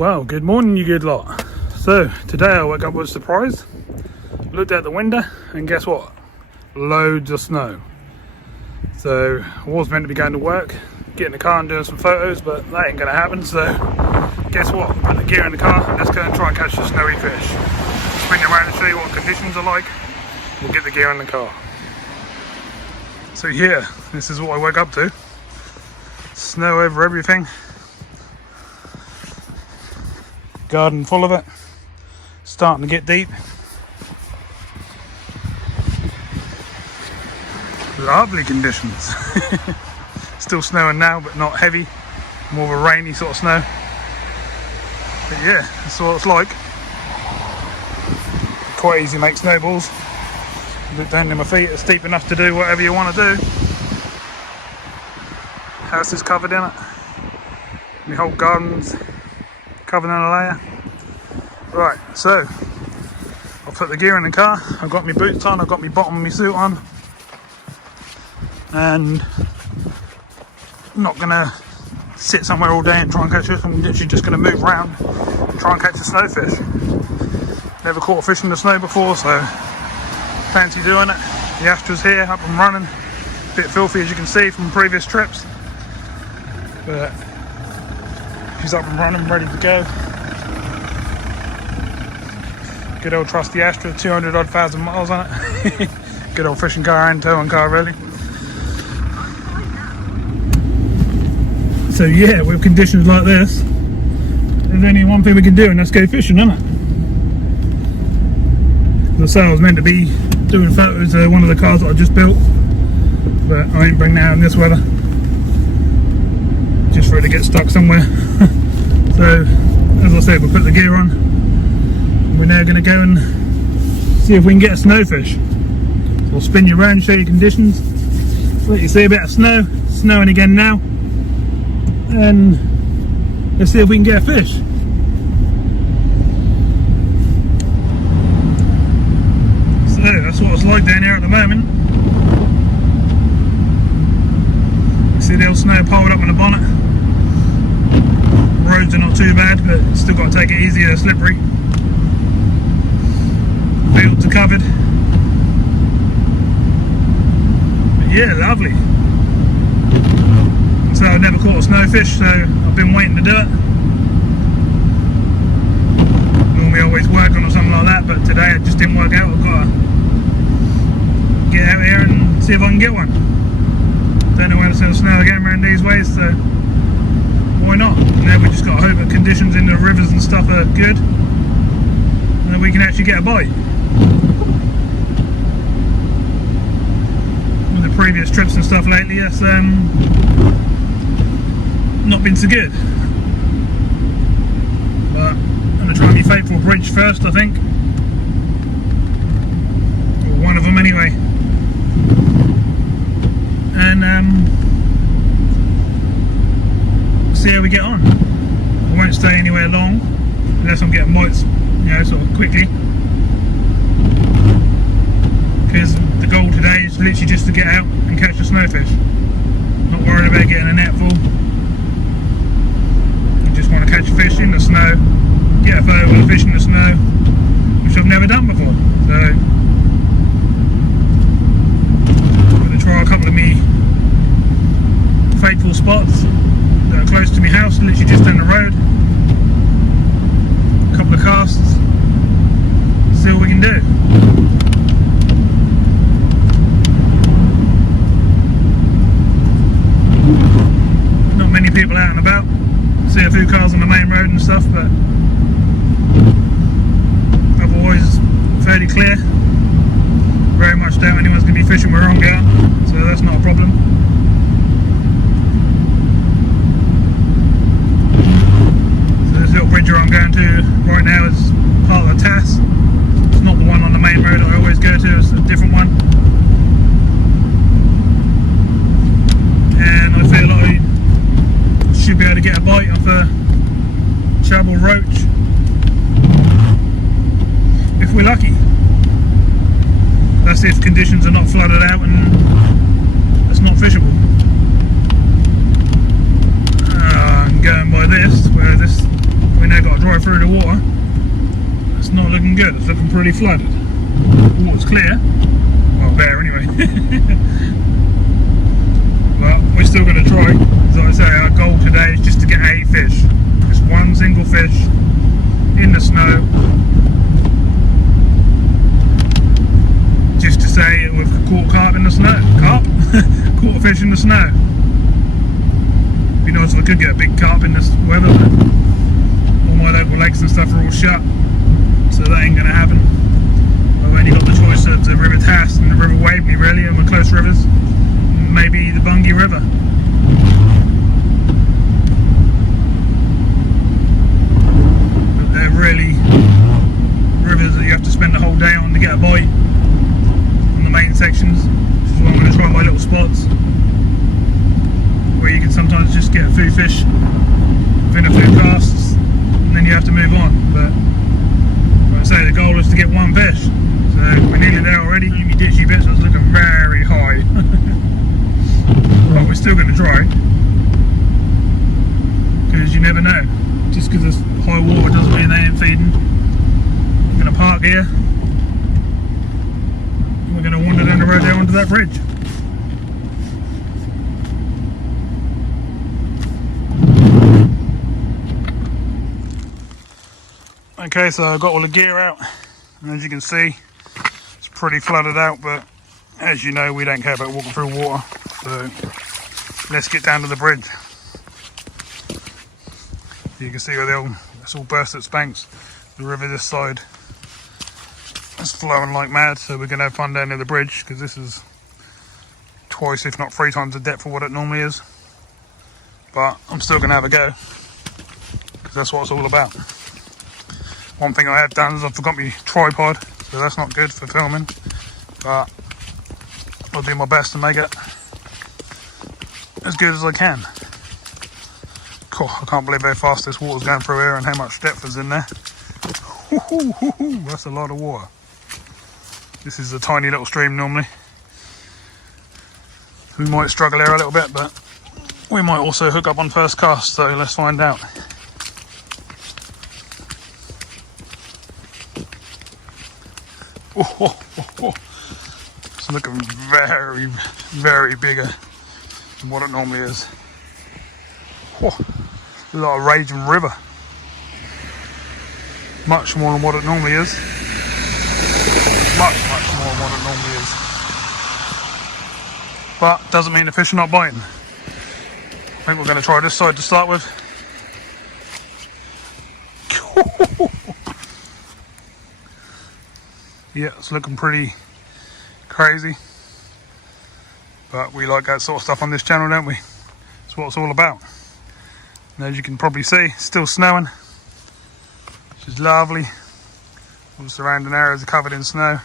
Well, good morning you good lot. So today I woke up with a surprise. Looked out the window and guess what? Loads of snow. So I was meant to be going to work, get in the car and doing some photos, but that ain't gonna happen. So guess what? Put the gear in the car and let's go and try and catch the snowy fish. Spin around and show you what conditions are like. We'll get the gear in the car. So yeah, this is what I woke up to. Snow over everything. Garden full of it. Starting to get deep. Lovely conditions. Still snowing now, but not heavy. More of a rainy sort of snow. But yeah, that's what it's like. Quite easy to make snowballs. Look down to my feet, it's steep enough to do whatever you want to do. House is covered in it. My whole garden's covered in a layer. Right, so I'll put the gear in the car. I've got my boots on, I've got my bottom of my suit on, and I'm not gonna sit somewhere all day and try and catch fish. I'm literally just gonna move around and try and catch a snowfish. Never caught a fish in the snow before, so fancy doing it. The Astra's here, up and running. A bit filthy as you can see from previous trips, but she's up and running, ready to go. Good old trusty Astra, 200 odd thousand miles on it. Good old fishing car and towing car, really. So yeah, with conditions like this, there's only one thing we can do, and that's go fishing, isn't it? As I say, I was meant to be doing photos of one of the cars that I just built, but I ain't bring that out in this weather. Just for it to get stuck somewhere. So, as I said, we'll put the gear on. And we're now going to go and see if we can get a snowfish. So I'll spin you around, show you conditions. Let you see a bit of snow. It's snowing again now. And let's see if we can get a fish. So that's what it's like down here at the moment. You see the old snow piled up on the bonnet. Roads are not too bad, but still got to take it easy, they're slippery. Fields are covered. But yeah, lovely. So I've never caught a snowfish, so I've been waiting to do it. Normally I always work on or something like that, but today it just didn't work out. I've got to get out here and see if I can get one. Don't know where to see the snow again around these ways, so why not? Now we just got to hope that conditions in the rivers and stuff are good, and then we can actually get a bite. With the previous trips and stuff lately, it's not been so good. But I'm going to try and be faithful bridge first, I think. Or one of them anyway. And see how we get on. I won't stay anywhere long unless I'm getting bites, you know, sort of quickly. Because the goal today is literally just to get out and catch a snowfish. Not worried about getting a net full. I just want to catch a fish in the snow, get a photo of a fish in the snow, which I've never done before. So I'm going to try a couple of me faithful spots that are close to my house, literally just down the road. A couple of casts, see what we can do. Not many people out and about. See a few cars on the main road and stuff, but otherwise fairly clear. Very much doubt anyone's going to be fishing where I'm going, so that's not a problem. This little bridge I'm going to right now is part of the TAS. It's not the one on the main road I always go to, it's a different one. And I feel like I should be able to get a bite off a treble roach if we're lucky. That's if conditions are not flooded out and it's not fishable. I'm going by this, where this we now got through the water, it's not looking good. It's looking pretty flooded. The water's clear. Well, there anyway. Well, we're still going to try. As I say, our goal today is just to get a fish. Just one single fish in the snow. Just to say we've caught carp in the snow. Carp? Caught a fish in the snow. Be nice if I could get a big carp in this weather, but all my local lakes and stuff are all shut, so that ain't going to happen. I've only got the choice of the River Tass and the River Waveney really, and my close rivers. Maybe the Bungay River. But they're really rivers that you have to spend the whole day on to get a bite on the main sections, which is why I'm going to try my little spots where you can sometimes just get a few fish within a few casts and then you have to move on. But like I say, the goal is to get one fish, so we're nearly there already. Gloomy ditchy bits was looking very high. But we're still going to try, because you never know. Just because it's high water doesn't mean they ain't feeding. We're going to park here. We're going to wander down the road there onto that bridge. Okay, so I've got all the gear out, and as you can see, it's pretty flooded out, but as you know, we don't care about walking through water, so let's get down to the bridge. You can see where it's all burst its banks. The river this side is flowing like mad, so we're going to have fun down near the bridge, because this is twice, if not 3 times the depth of what it normally is. But I'm still going to have a go, because that's what it's all about. One thing I have done is I forgot my tripod, so that's not good for filming, but I'll do my best to make it as good as I can. Cool, I can't believe how fast this water's going through here and how much depth is in there. That's a lot of water. This is a tiny little stream normally. We might struggle here a little bit, but we might also hook up on first cast, so let's find out. It's looking very, very bigger than what it normally is. A lot of raging river. Much more than what it normally is. Much more than what it normally is. But doesn't mean the fish are not biting. I think we're going to try this side to start with. Yeah, it's looking pretty crazy, but we like that sort of stuff on this channel, don't we? That's what it's all about. And as you can probably see, it's still snowing, which is lovely. All the surrounding areas are covered in snow,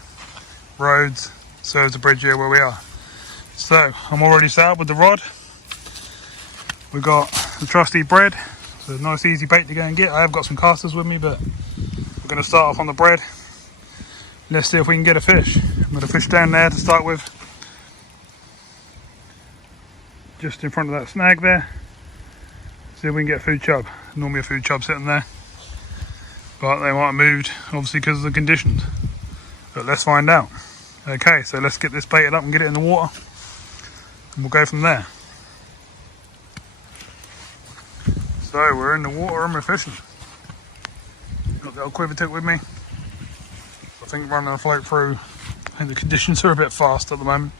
roads, so is the bridge here where we are. So I'm already set up with the rod. We've got the trusty bread, so a nice easy bait to go and get. I have got some casters with me, but we're going to start off on the bread. Let's see if we can get a fish. I'm going to fish down there to start with, just in front of that snag there. See if we can get a food chub. Normally a food chub sitting there, but they might have moved obviously because of the conditions, but let's find out. Okay, so let's get this baited up and get it in the water, and we'll go from there. So we're in the water and we're fishing. Got the old quiver tip with me. I think running a float through, I think the conditions are a bit fast at the moment,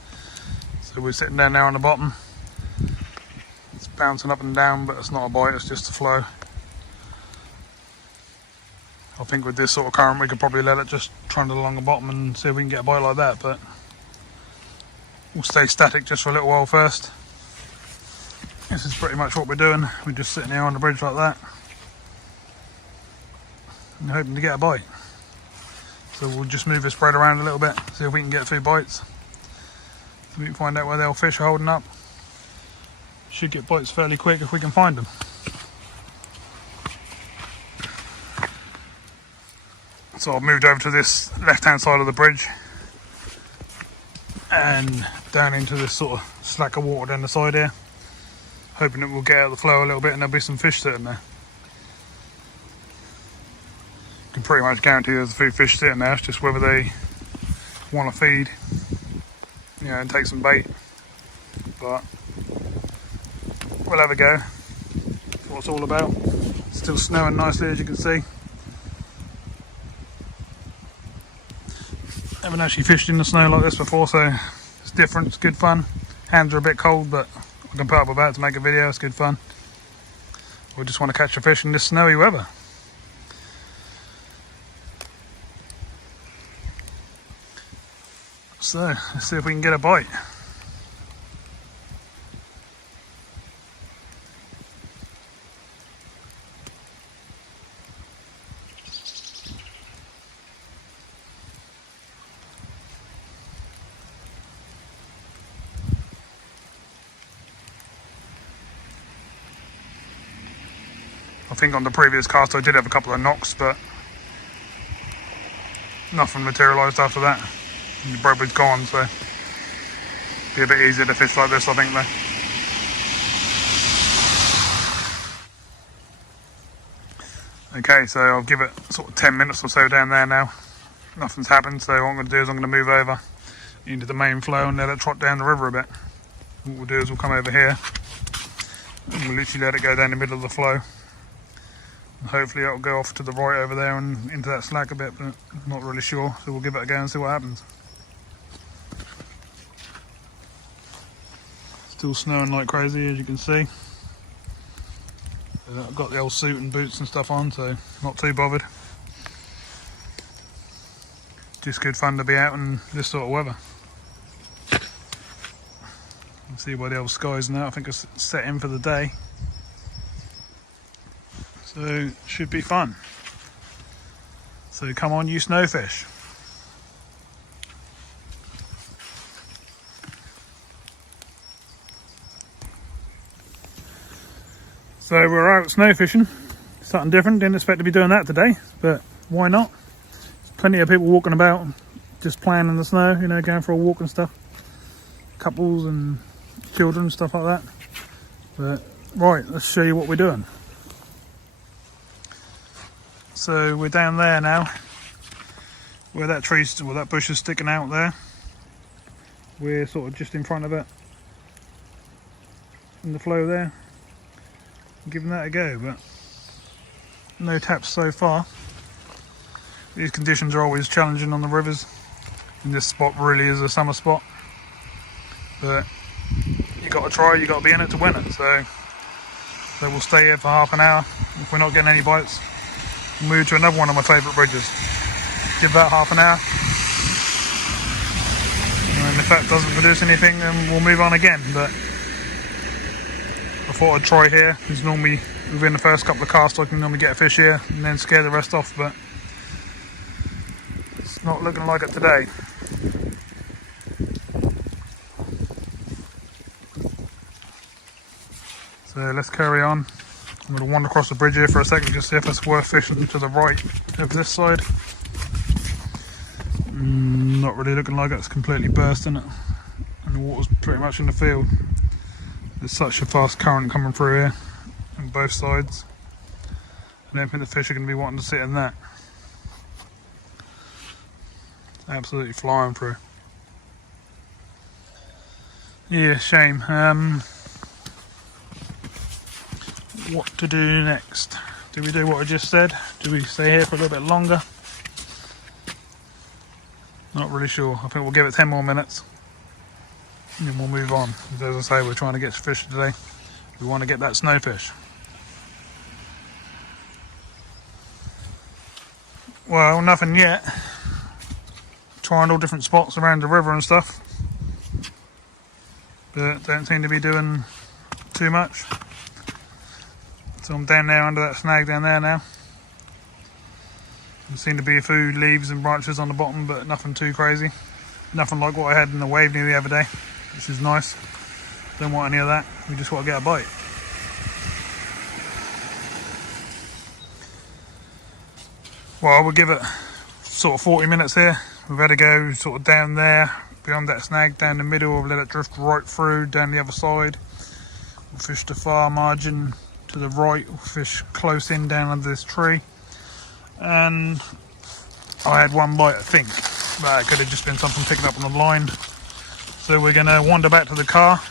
so we're sitting down there on the bottom. It's bouncing up and down, but it's not a bite, it's just a flow. I think with this sort of current we could probably let it just trundle along the bottom and see if we can get a bite like that, but we'll stay static just for a little while first. This is pretty much what we're doing. We're just sitting here on the bridge like that and hoping to get a bite. So we'll just move this spread around a little bit, see if we can get a few bites. So we can find out where the old fish are holding up. Should get bites fairly quick if we can find them. So I've moved over to this left-hand side of the bridge and down into this sort of slack of water down the side here, hoping it will get out of the flow a little bit and there'll be some fish sitting there. can pretty much guarantee there's a few fish sitting there. It's just whether they want to feed, you know, and take some bait. But we'll have a go. That's what it's all about. It's still snowing nicely, as you can see. Haven't actually fished in the snow like this before, so it's different. It's good fun. Hands are a bit cold, but I can put up with that to make a video. It's good fun. We just want to catch a fish in this snowy weather. So let's see if we can get a bite. I think on the previous cast I did have a couple of knocks, but nothing materialised after that. The bread was gone, so be a bit easier to fish like this, I think, though. Okay, so I'll give it sort of 10 minutes or so down there now. Nothing's happened, so what I'm going to do is I'm going to move over into the main flow and let it trot down the river a bit. What we'll do is we'll come over here and we'll literally let it go down the middle of the flow. And hopefully it'll go off to the right over there and into that slack a bit, but I'm not really sure, so we'll give it a go and see what happens. Still snowing like crazy, as you can see. I've got the old suit and boots and stuff on, so not too bothered. Just good fun to be out in this sort of weather. You see by the old skies now, I think it's set in for the day. So should be fun. So come on, you snowfish. So we're out snow fishing, something different. Didn't expect to be doing that today, but why not? There's plenty of people walking about, just playing in the snow, you know, going for a walk and stuff. Couples and children, stuff like that. But right, let's show you what we're doing. So we're down there now, where that tree's, well, that bush is sticking out there. We're sort of just in front of it, in the flow there. Giving that a go, but no taps so far. These conditions are always challenging on the rivers, and this spot really is a summer spot, but you got to try, you got to be in it to win it. So we'll stay here for half an hour. If we're not getting any bites, we'll move to another one of my favourite bridges. Give that half an hour, and if that doesn't produce anything, then we'll move on again. But I thought I'd try here, because normally within the first couple of casts I can normally get a fish here and then scare the rest off, but it's not looking like it today. So let's carry on. I'm going to wander across the bridge here for a second, just see if it's worth fishing to the right of this side. Not really looking like it's completely bursting it, and the water's pretty much in the field. There's such a fast current coming through here on both sides. I don't think the fish are going to be wanting to sit in that. It's absolutely flying through. Yeah, shame. What to do next? Do we do what I just said? Do we stay here for a little bit longer? Not really sure. I think we'll give it 10 more minutes. And then we'll move on. As I say, we're trying to get fish today. We want to get that snowfish. Well, nothing yet. Trying all different spots around the river and stuff, but don't seem to be doing too much. So I'm down there under that snag down there now. There seem to be a few leaves and branches on the bottom, but nothing too crazy. Nothing like what I had in the wave near the other day, which is nice. Don't want any of that. We just want to get a bite. Well, we'll give it sort of 40 minutes here. We've had to go sort of down there, beyond that snag, down the middle. We've let it drift right through, down the other side. We'll fish the far margin to the right. We'll fish close in down under this tree. and I had one bite, I think, but it could have just been something picking up on the line. So we're going to wander back to the car.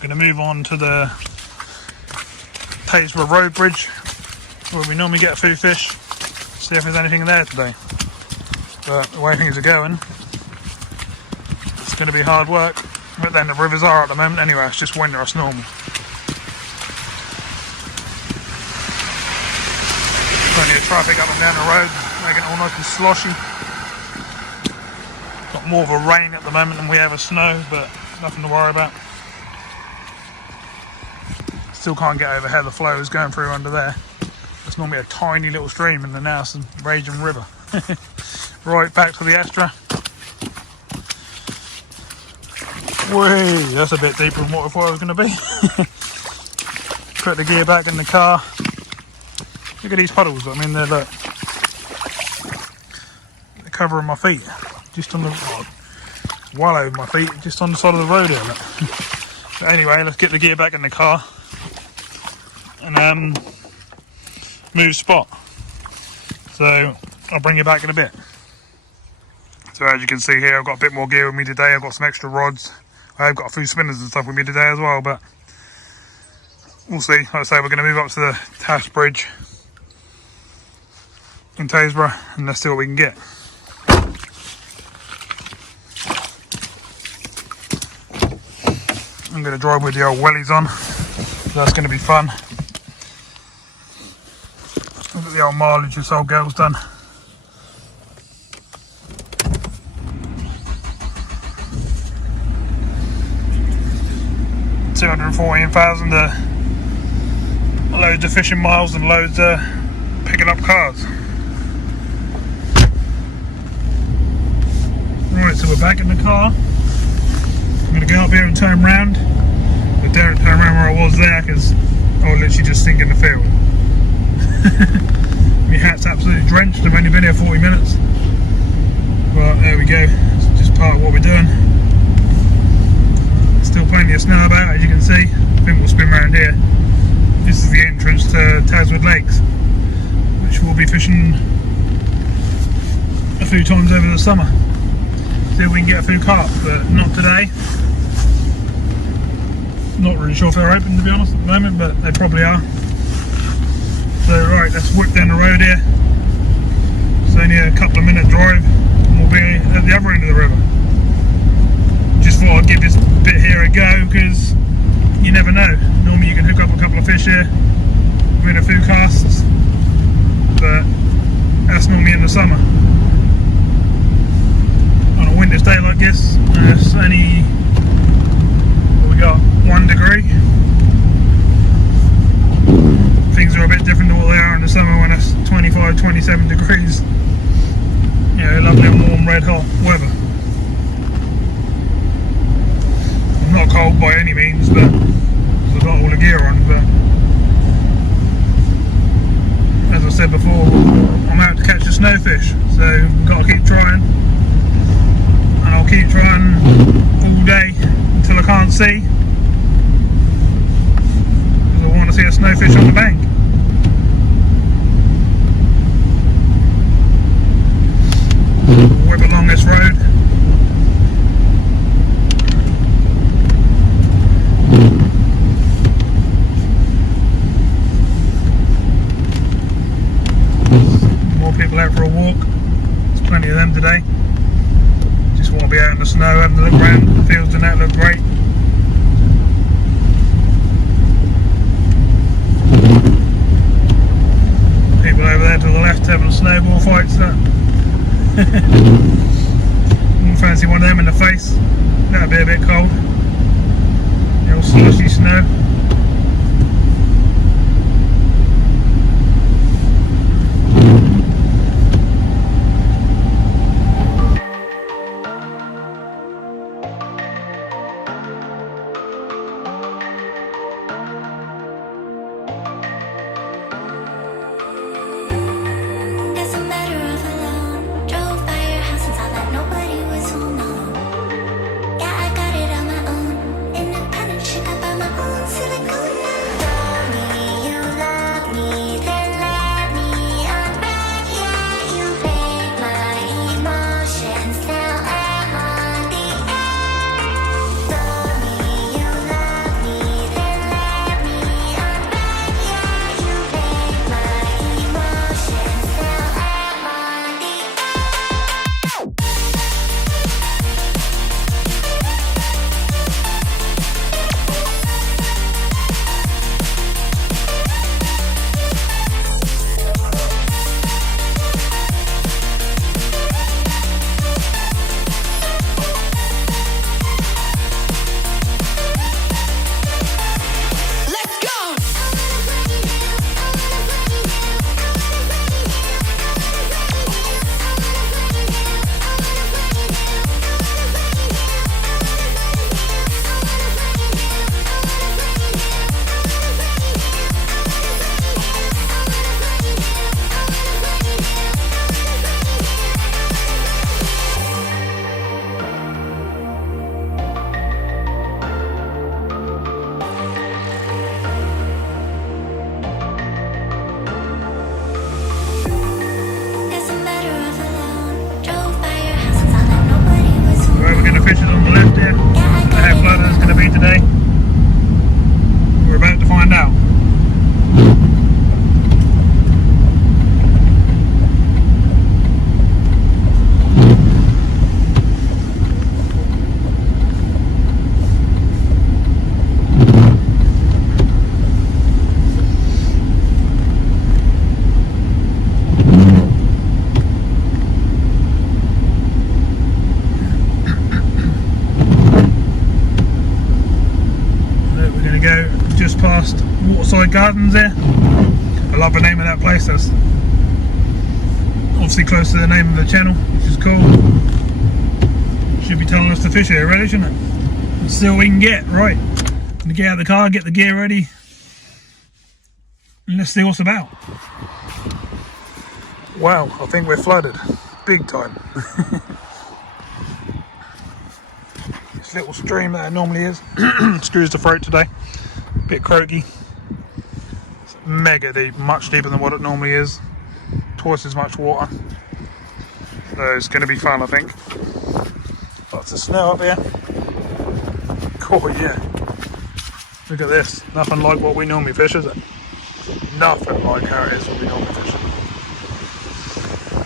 Going to move on to the Taysborough Road Bridge, where we normally get a few fish. See if there's anything there today. But the way things are going, it's going to be hard work. But then the rivers are at the moment anyway. It's just winter, it's normal. Plenty of traffic up and down the road, making it all nice and sloshy. Got more of a rain at the moment than we have a snow, but nothing to worry about. Still can't get over how the flow is going through under there. It's normally a tiny little stream, and then now it's a raging river. Right, back to the Astra. Whee, that's a bit deeper than what I thought it was going to be. Put the gear back in the car. Look at these puddles. I mean, they're covering my feet, just on the well over my feet, just on the side of the road here. Look. But anyway, let's get the gear back in the car and move spot. So I'll bring you back in a bit. So as you can see here, I've got a bit more gear with me today. I've got some extra rods. I've got a few spinners and stuff with me today as well, but we'll see. Like I say, we're going to move up to the Tash Bridge in Taysborough and let's see what we can get. I'm going to drive with the old wellies on, so that's going to be fun. Look at the old mileage this old girl's done. 214,000, loads of fishing miles and loads of picking up cars. Right, so we're back in the car. I'm going to go up here and turn round. I don't turn around where I was there because I was literally just sinking the field. My hat's absolutely drenched. I've only been here 40 minutes. But there we go. It's just part of what we're doing. Still plenty of snow about, as you can see. I think we'll spin around here. This is the entrance to Taswood Lakes, which we'll be fishing a few times over the summer. See if we can get a few carp, but not today. Not really sure if they're open, to be honest, at the moment, but they probably are. So right, let's whip down the road here. It's only a couple of minute drive and we'll be at the other end of the river. Just thought I'd give this bit here a go because you never know. Normally you can hook up a couple of fish here within a few casts, but that's normally in the summer. On a winter's day like this, it's only, what we got, 1 degree. Things are a bit different to what they are in the summer when it's 25, 27 degrees. You know, lovely warm, red hot weather. I'm not cold by any means, but I've got all the gear on, but as I said before, I'm out to catch the snowfish, so we've got to keep trying, and I'll keep trying all day until I can't see, because I want to see a snowfish on the bank. Whip along this road. More people out for a walk. There's plenty of them today. Just want to be out in the snow, having a look around. The fields and that look great. People over there to the left having snowball fights. Wouldn't fancy one of them in the face. That'd be a bit cold. The old slushy snow. Drove by your house and saw that nobody was home. No. Yeah, I got it on my own. go just past Waterside Gardens there. I love the name of that place. That's obviously close to the name of the channel, which is cool. Should be telling us to fish here already, shouldn't it? Let's see what we can get. Right, gonna get out of the car, get the gear ready, and let's see what's about. Wow, I think we're flooded, big time. This little stream that it normally is screws the throat today. Bit croaky. It's mega deep, much deeper than what it normally is. Twice as much water. So it's going to be fun, I think. Lots of snow up here. Cool, yeah. Look at this. Nothing like what we normally fish, is it? Nothing like how it is when we normally fish.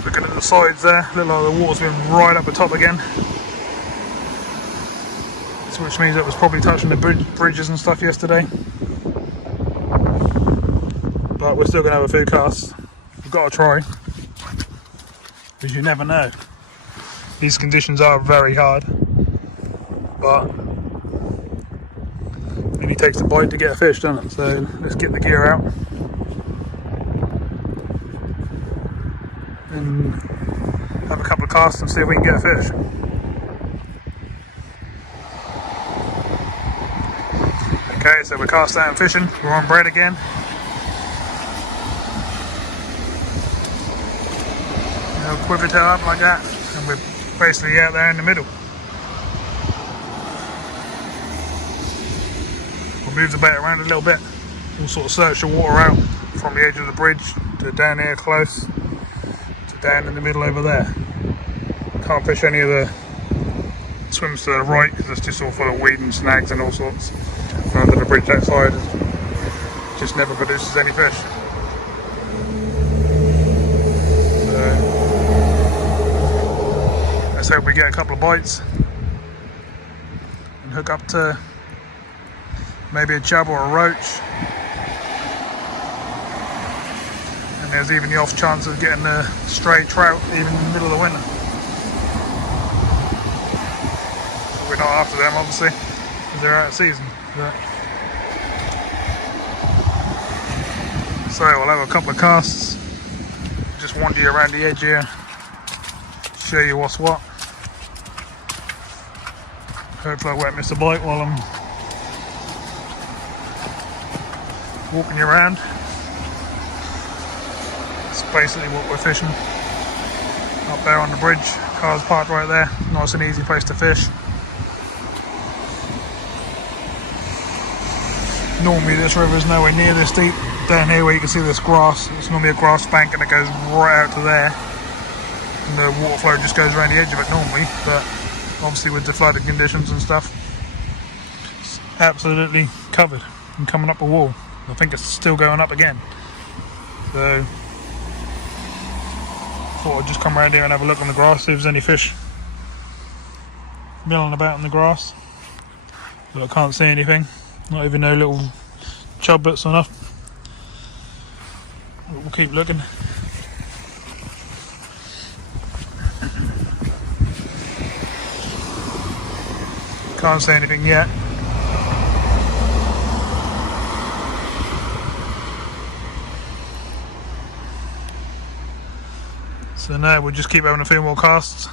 Looking at the sides there, look like the water's been right up the top again. Which means it was probably touching the bridges and stuff yesterday. But we're still going to have a few casts. We've got to try, because you never know. These conditions are very hard, but it only takes a bite to get a fish, doesn't it? So let's get the gear out and have a couple of casts and see if we can get a fish. Okay, so we're cast out and fishing. We're on bread again. Quiver tail up like that, and we're basically out there in the middle. We'll move the bait around a little bit. We'll sort of search the water out from the edge of the bridge to down here close to down in the middle over there. Can't fish any of the swims to the right because it's just all full of weed and snags and all sorts. And under the bridge that side just never produces any fish. Let's hope we get a couple of bites and hook up to maybe a chub or a roach. And there's even the off chance of getting a stray trout even in the middle of the winter. We're not after them obviously, because they're out of season. But so we'll have a couple of casts, just wander you around the edge here, show you what's what. Hopefully I won't miss a bite while I'm walking you around. That's basically what we're fishing. Up there on the bridge, car's parked right there, nice and easy place to fish. Normally this river is nowhere near this deep. Down here where you can see this grass, it's normally a grass bank and it goes right out to there. And the water flow just goes around the edge of it normally, but obviously with the flooded conditions and stuff, it's absolutely covered and coming up a wall. I think it's still going up again. So thought I'd just come around here and have a look on the grass, see if there's any fish milling about in the grass. But I can't see anything, not even no little chub bits or enough. But we'll keep looking. Can't say anything yet. So now we'll just keep having a few more casts.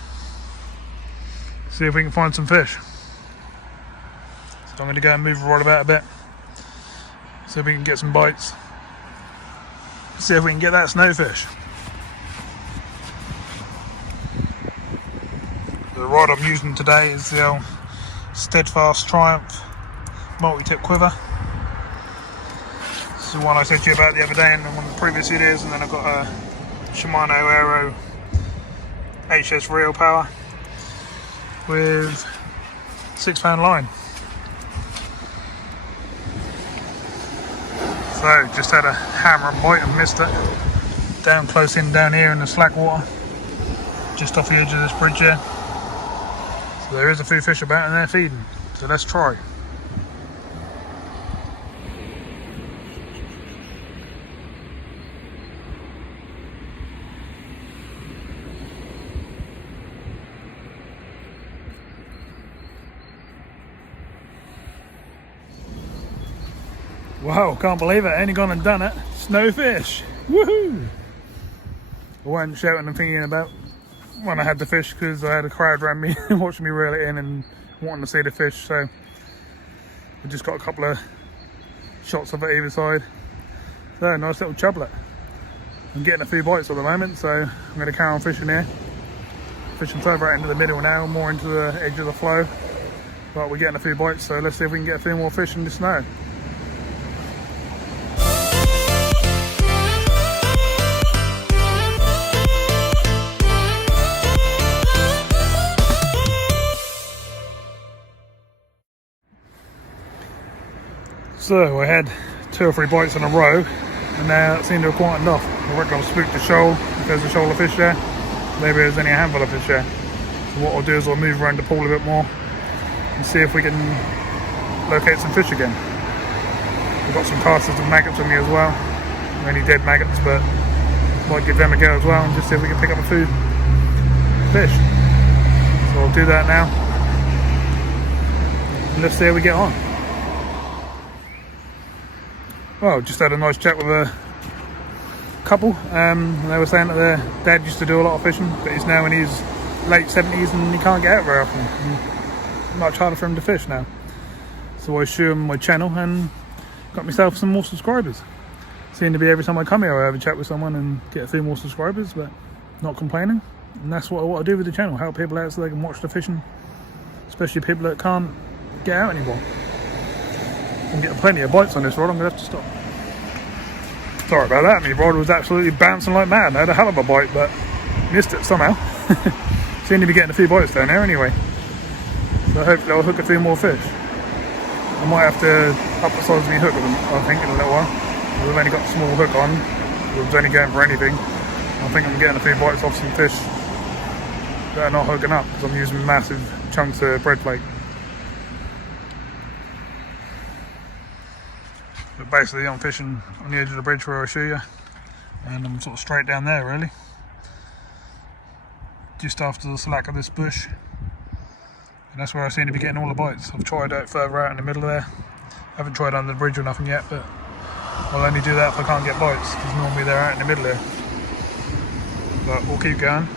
See if we can find some fish. So I'm going to go and move the rod about a bit. See if we can get some bites. See if we can get that snowfish. The rod I'm using today is the old Steadfast Triumph multi-tip quiver. This is the one I said to you about the other day in one of the previous videos, and then I've got a Shimano Aero HS Reel Power with 6-pound line. So just had a hammer and bite and missed it. Down close in down here in the slack water, just off the edge of this bridge here. So there is a few fish about and they're feeding, so let's try. Wow, can't believe it. I only gone and done it. Snowfish. Woohoo! I wasn't shouting and thinking about when I had the fish because I had a crowd around me watching me reel it in and wanting to see the fish. So I just got a couple of shots of it either side. So nice little chublet. I'm getting a few bites at the moment, so I'm going to carry on fishing here. Fishing further out into the middle now, more into the edge of the flow. But we're getting a few bites, so let's see if we can get a few more fish in the snow. So I had 2 or 3 bites in a row, and now it seemed to have quite enough. I reckon I've spooked the shoal. If there's a shoal of fish there, maybe there's only a handful of fish there. So what I'll do is I'll move around the pool a bit more and see if we can locate some fish again. We've got some casters and maggots with me as well. Only dead maggots, but might give them a go as well and just see if we can pick up a few fish. So I'll do that now. And let's see how we get on. Well, just had a nice chat with a couple. They were saying that their dad used to do a lot of fishing, but he's now in his late 70s and he can't get out very often. It's much harder for him to fish now. So I show him my channel and got myself some more subscribers. Seem to be every time I come here I have a chat with someone and get a few more subscribers, but not complaining. And that's what I want to do with the channel, help people out so they can watch the fishing, especially people that can't get out anymore. I'm getting plenty of bites on this rod, I'm going to have to stop. Sorry about that, my rod was absolutely bouncing like mad. I had a hell of a bite, but missed it somehow. Seem to be getting a few bites down there anyway. So hopefully I'll hook a few more fish. I might have to up the size of my hook with them, I think, in a little while. We've only got a small hook on, we're only going for anything. I think I'm getting a few bites off some fish that are not hooking up because I'm using massive chunks of bread flake. But basically I'm fishing on the edge of the bridge where I show you, and I'm sort of straight down there really, just after the slack of this bush, and that's where I seem to be getting all the bites. I've tried out further out in the middle there, I haven't tried under the bridge or nothing yet, but I'll only do that if I can't get bites because normally they're out in the middle there. But we'll keep going.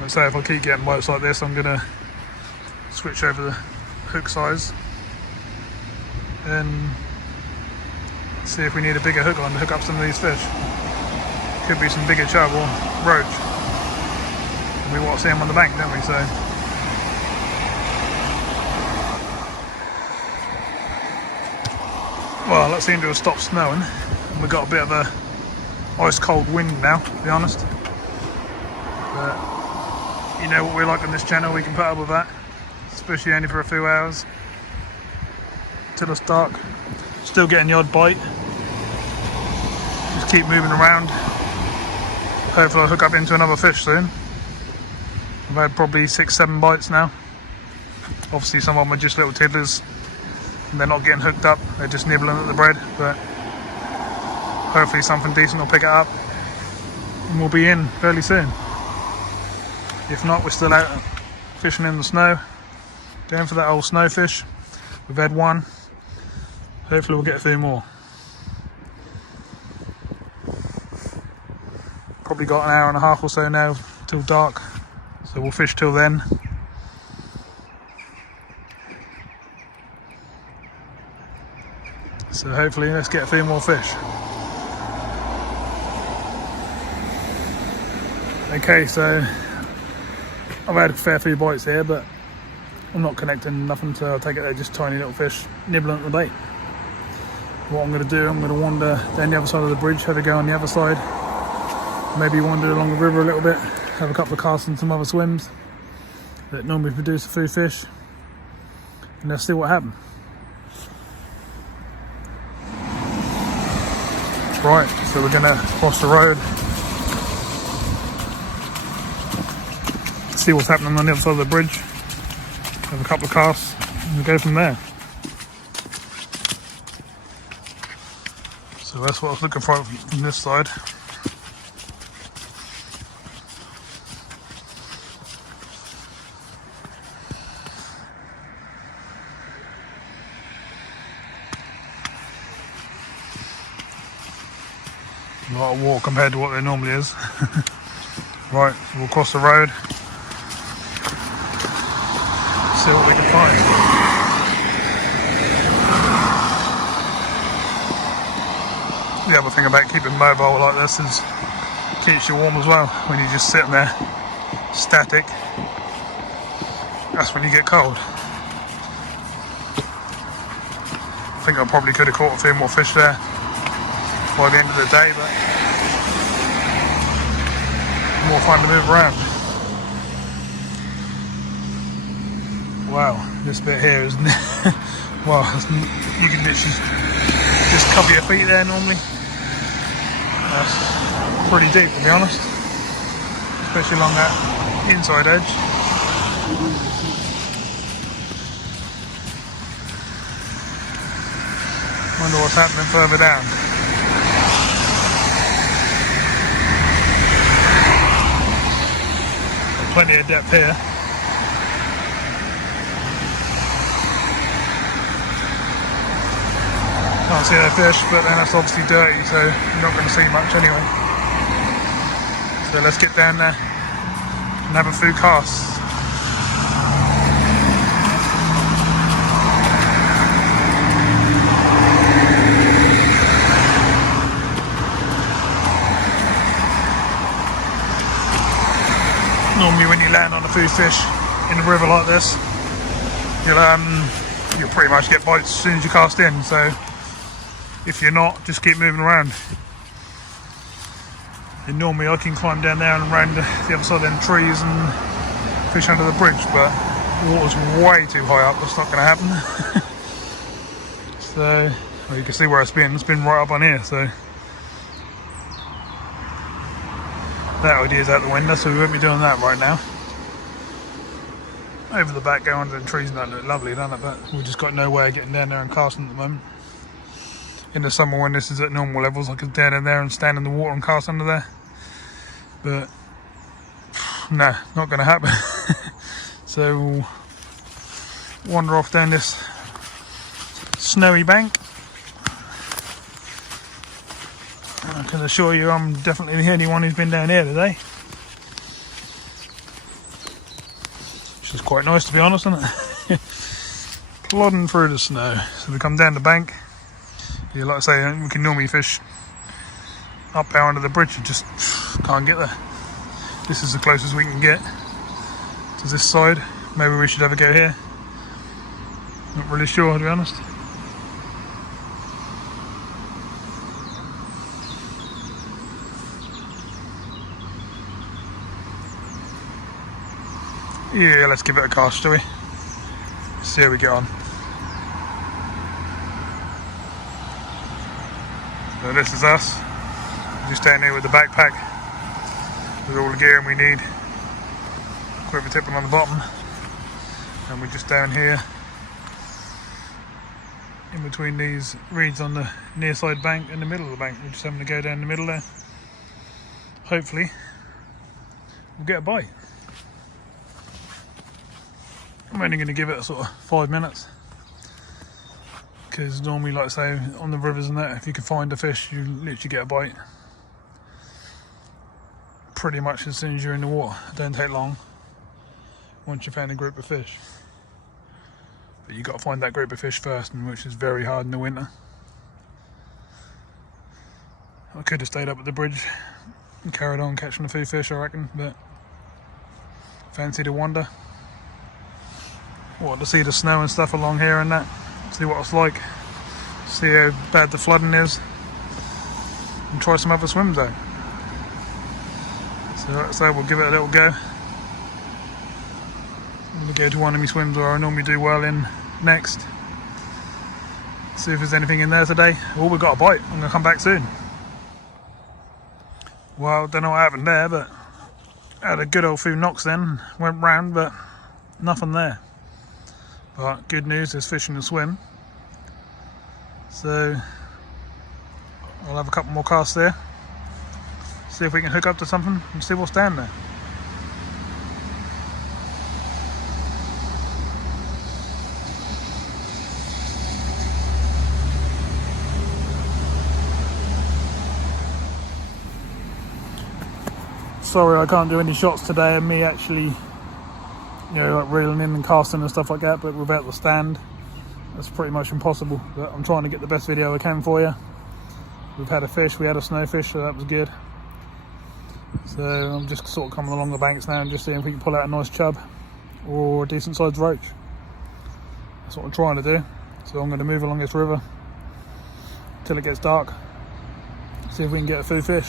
Let's say if I keep getting bites like this, I'm going to switch over the hook size and see if we need a bigger hook on to hook up some of these fish. Could be some bigger chub or roach. We want to see them on the bank, don't we? So well, that seemed to have stopped snowing. We've got a bit of a ice cold wind now, to be honest. But you know what we like on this channel, we can put up with that, especially only for a few hours till it's dark. Still getting the odd bite. Just keep moving around. Hopefully I'll hook up into another fish soon. I've had probably 6-7 bites now. Obviously some of them are just little tiddlers and they're not getting hooked up, they're just nibbling at the bread, but hopefully something decent will pick it up and we'll be in fairly soon. If not, we're still out fishing in the snow, going for that old snowfish. We've had one. Hopefully we'll get a few more. Probably got an hour and a half or so now till dark, so we'll fish till then. So hopefully let's get a few more fish. Okay, so I've had a fair few bites here, but I'm not connecting nothing, so I'll take it they're just tiny little fish nibbling at the bait. What I'm going to do, I'm going to wander down the other side of the bridge, have a go on the other side, maybe wander along the river a little bit, have a couple of casts and some other swims that normally produce a few fish, and let's see what happens. Right, so we're going to cross the road, see what's happening on the other side of the bridge, have a couple of casts and we'll go from there. So that's what I was looking for from this side. A lot of water compared to what there normally is. Right, so we'll cross the road. See what we can find. The other thing about keeping mobile like this is it keeps you warm as well. When you're just sitting there static, that's when you get cold. I think I probably could have caught a few more fish there by the end of the day, but more fun to move around. Wow, this bit here is well, you can literally just cover your feet there normally. That's pretty deep, to be honest, especially along that inside edge. Wonder what's happening further down. Got plenty of depth here. Can't see no fish, but then that's obviously dirty, so you're not going to see much anyway. So let's get down there and have a few casts. Normally when you land on a few fish in a river like this, you'll pretty much get bites as soon as you cast in, so if you're not, just keep moving around. And normally I can climb down there and around the other side of them trees and fish under the bridge, but the water's way too high up, that's not going to happen. So, well, you can see where it's been right up on here, so that idea's out the window, so we won't be doing that right now. Over the back, go under the trees, and that look lovely, doesn't it? But we've just got no way of getting down there and casting at the moment. In the summer when this is at normal levels, I could down in there and stand in the water and cast under there. But no, not going to happen. So we'll wander off down this snowy bank. I can assure you I'm definitely the only one who's been down here today. Which is quite nice, to be honest, isn't it? Plodding through the snow. So we come down the bank. Yeah, like I say, we can normally fish up there under the bridge, you just can't get there. This is the closest we can get to this side. Maybe we should have a go here. Not really sure, to be honest. Yeah, let's give it a cast, shall we? See how we get on. So this is us, just down here with the backpack, with all the gear we need, quiver tipping on the bottom, and we're just down here, in between these reeds on the near side bank and the middle of the bank. We're just having to go down the middle there. Hopefully, we'll get a bite. I'm only going to give it a sort of 5 minutes. Because normally, like I say, on the rivers and that, if you can find a fish, you literally get a bite pretty much as soon as you're in the water. It don't take long once you've found a group of fish. But you've got to find that group of fish first, and which is very hard in the winter. I could have stayed up at the bridge and carried on catching a few fish, I reckon, but fancy to wander. To see the snow and stuff along here and that. See what it's like, see how bad the flooding is, and try some other swims out. So like I say, we'll give it a little go. We'll go to one of my swims where I normally do well in next. See if there's anything in there today. Oh, we got a bite. I'm going to come back soon. Well, don't know what happened there, but I had a good old few knocks then, went round, but nothing there. But good news, there's fish in the swim. So I'll have a couple more casts there. See if we can hook up to something and see what's down there. sorry I can't do any shots today of me actually, you know, like reeling in and casting and stuff like that, but without the stand, that's pretty much impossible. But I'm trying to get the best video I can for you. We've had a fish, we had a snowfish, so that was good. So I'm just sort of coming along the banks now and just seeing if we can pull out a nice chub or a decent sized roach. That's what I'm trying to do. So I'm going to move along this river till it gets dark, see if we can get a few fish.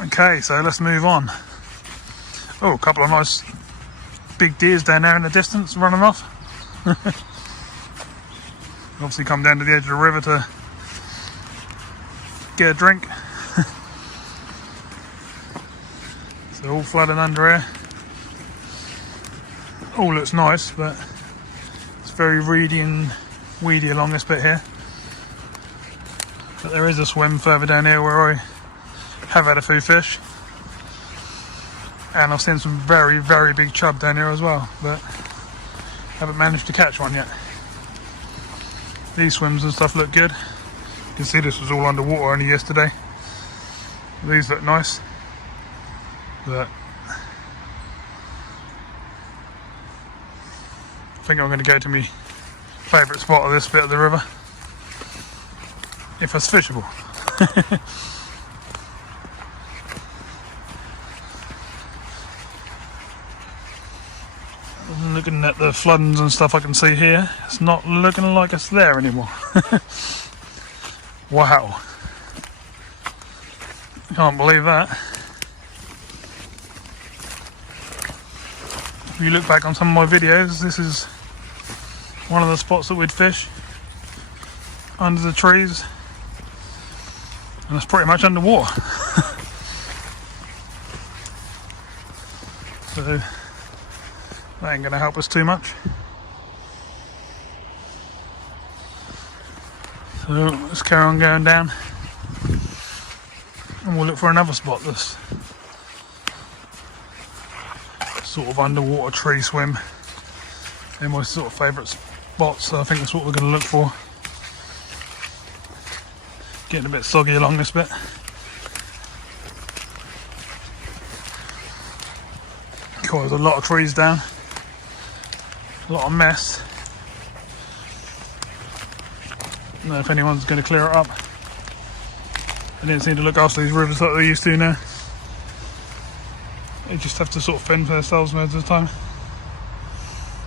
Okay, so let's move on. Oh, a couple of nice big deers down there in the distance running off. Obviously come down to the edge of the river to get a drink. So all flooding under here. All looks nice, but it's very reedy and weedy along this bit here. But there is a swim further down here where I have had a few fish. And I've seen some very, very big chub down here as well, but haven't managed to catch one yet. These swims and stuff look good. You can see this was all underwater only yesterday. These look nice, but I think I'm going to go to my favourite spot of this bit of the river, if it's fishable. Looking at the floodings and stuff I can see here, it's not looking like it's there anymore. Wow, can't believe that. If you look back on some of my videos, this is one of the spots that we'd fish under the trees, and it's pretty much underwater. So that ain't gonna help us too much. So let's carry on going down and we'll look for another spot that's sort of underwater tree swim. They're my sort of favourite spots, so I think that's what we're going to look for. Getting a bit soggy along this bit. Cool, there's a lot of trees down, a lot of mess. I don't know if anyone's going to clear it up. They didn't seem to look after these rivers like they used to now. They just have to sort of fend for themselves most of the time.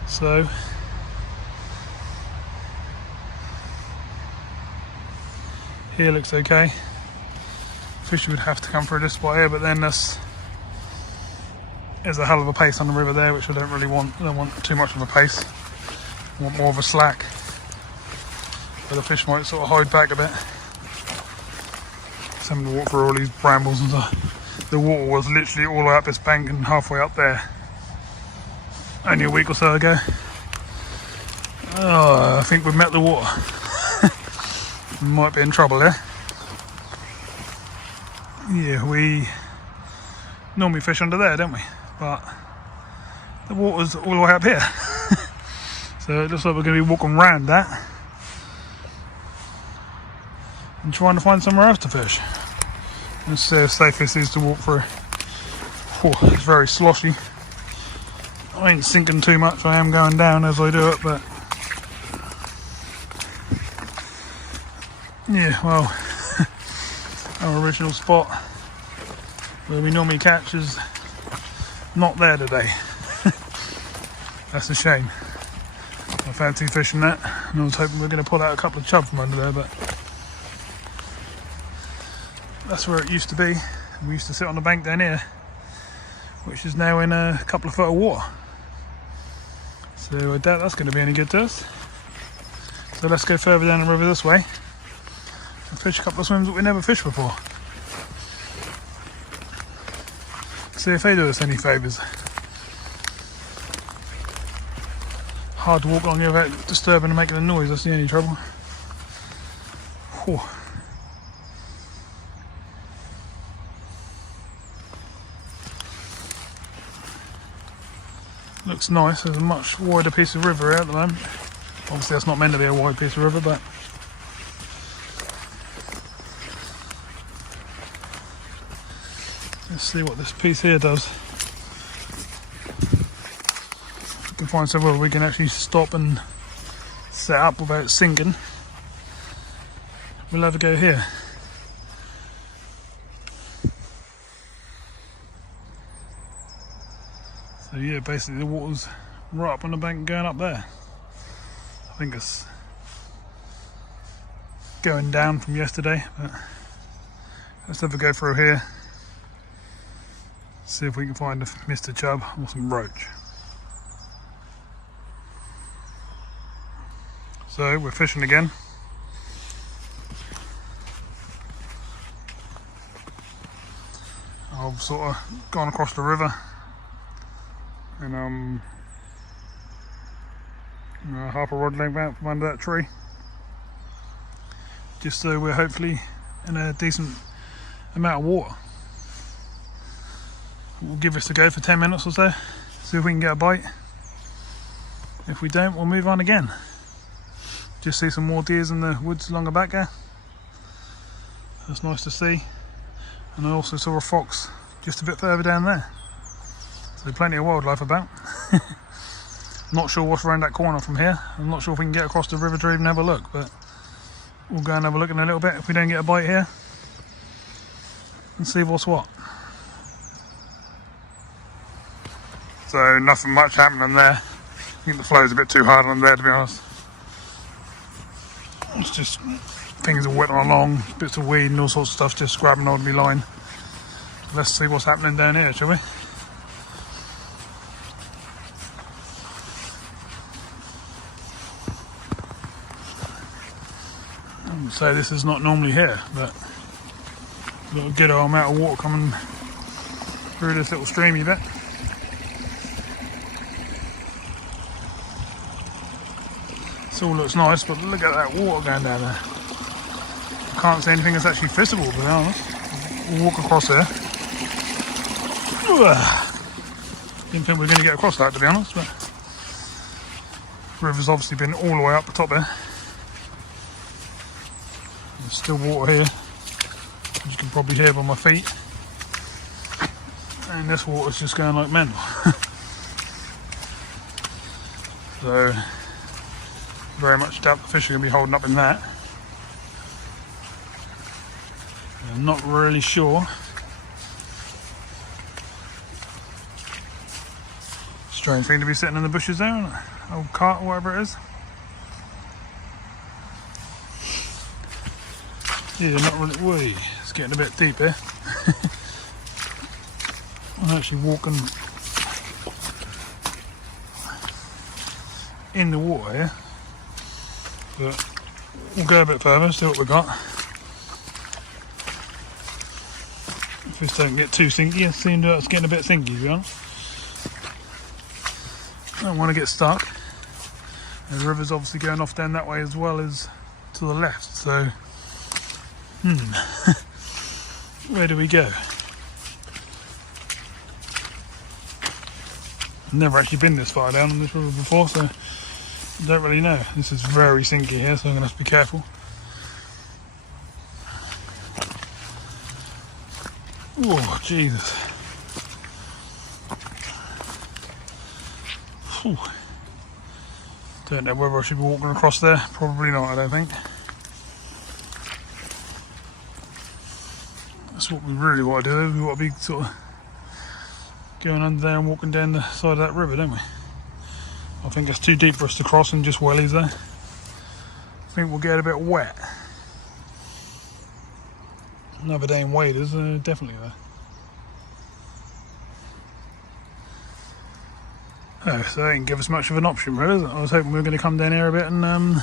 So here looks okay. Fish would have to come through this spot here, but then there's a hell of a pace on the river there, which I don't really want. I don't want too much of a pace. I want more of a slack, where the fish might sort of hide back a bit. Just having to walk through all these brambles and stuff. The water was literally all the way up this bank and halfway up there only a week or so ago. Oh, I think we've met the water. We might be in trouble there. Yeah, we normally fish under there, don't we? But the water's all the way up here. So it looks like we're going to be walking around that and trying to find somewhere else to fish. Let's see how safe this is to walk through. Oh, it's very sloshy. I ain't sinking too much, I am going down as I do it, but yeah, well, our original spot where we normally catch is not there today. That's a shame. I fancy fishing that, and I was hoping we were going to pull out a couple of chub from under there, but that's where it used to be. We used to sit on the bank down here, which is now in a couple of foot of water. So I doubt that's going to be any good to us. So let's go further down the river this way and fish a couple of swims that we never fished before. See if they do us any favours. Hard to walk along here without disturbing and making a noise, that's the only trouble. Whew. Looks nice. There's a much wider piece of river here at the moment. Obviously that's not meant to be a wide piece of river, but see what this piece here does. We can find somewhere we can actually stop and set up without sinking. We'll have a go here. So yeah, basically the water's right up on the bank going up there. I think it's going down from yesterday, but let's have a go through here. See if we can find a Mr. Chub or some roach. So we're fishing again. I've sort of gone across the river and half a rod length out from under that tree, just so we're hopefully in a decent amount of water. We'll give this a go for 10 minutes or so, see if we can get a bite. If we don't, we'll move on again. Just see some more deers in the woods along the back there. That's nice to see. And I also saw a fox just a bit further down there. So plenty of wildlife about. Not sure what's around that corner from here. I'm not sure if we can get across the river to even have a look, but we'll go and have a look in a little bit if we don't get a bite here. And see what's what. So nothing much happening there. I think the flow's a bit too hard on there, to be honest. It's just things are whipping along, bits of weed and all sorts of stuff just grabbing hold of my line. Let's see what's happening down here, shall we? So this is not normally here, but we've got a good old amount of water coming through this little streamy bit. This all looks nice, but look at that water going down there. I can't see anything that's actually fishable, to be honest. We'll walk across there. Didn't think we were going to get across that, to be honest, but the river's obviously been all the way up the top there. There's still water here, as you can probably hear by my feet. And this water's just going like mental. So, very much doubt the fish are going to be holding up in that. I'm not really sure. Strange thing to be sitting in the bushes there, isn't it? Old cart or whatever it is. Yeah, not really. Whee, it's getting a bit deep here. I'm actually walking in the water here, but we'll go a bit further, see what we've got. If this don't get too sinky, it seems like it's getting a bit sinky, to be honest. I don't want to get stuck. The river's obviously going off down that way as well as to the left, so where do we go? I've never actually been this far down on this river before, so I don't really know. This is very sinky here, so I'm going to have to be careful. Oh, Jesus. Whew. Don't know whether I should be walking across there. Probably not, I don't think. That's what we really want to do. We want to be sort of going under there and walking down the side of that river, don't we? I think it's too deep for us to cross and just wellies there. I think we'll get a bit wet. Another day in waders, definitely though. Oh, so that didn't give us much of an option, really, is it? I was hoping we were going to come down here a bit and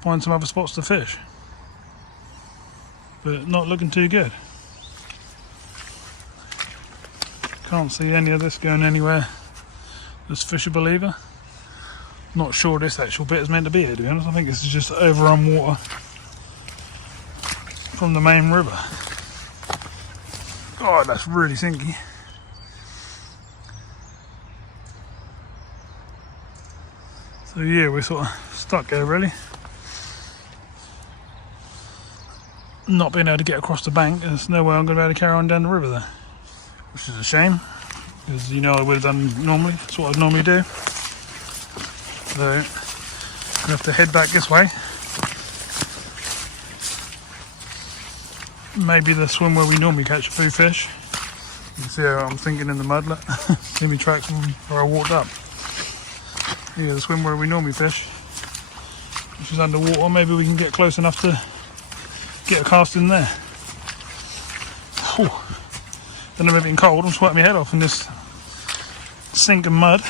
find some other spots to fish. But not looking too good. Can't see any of this going anywhere that's fishable either. Not sure this actual bit is meant to be here, to be honest. I think this is just overrun water from the main river. God, that's really sinky. So yeah, we're sort of stuck here really. not being able to get across the bank. There's no way I'm going to be able to carry on down the river there, which is a shame, because you know I would have done normally. That's what I'd normally do. So I'm going to have to head back this way. Maybe the swim where we normally catch a few fish. You can see how I'm sinking in the mud. Look. See me tracks from where I walked up. Yeah, the swim where we normally fish, which is underwater. Maybe we can get close enough to get a cast in there. Whew. Then I'm getting cold. I'm sweating my head off in this sinking mud.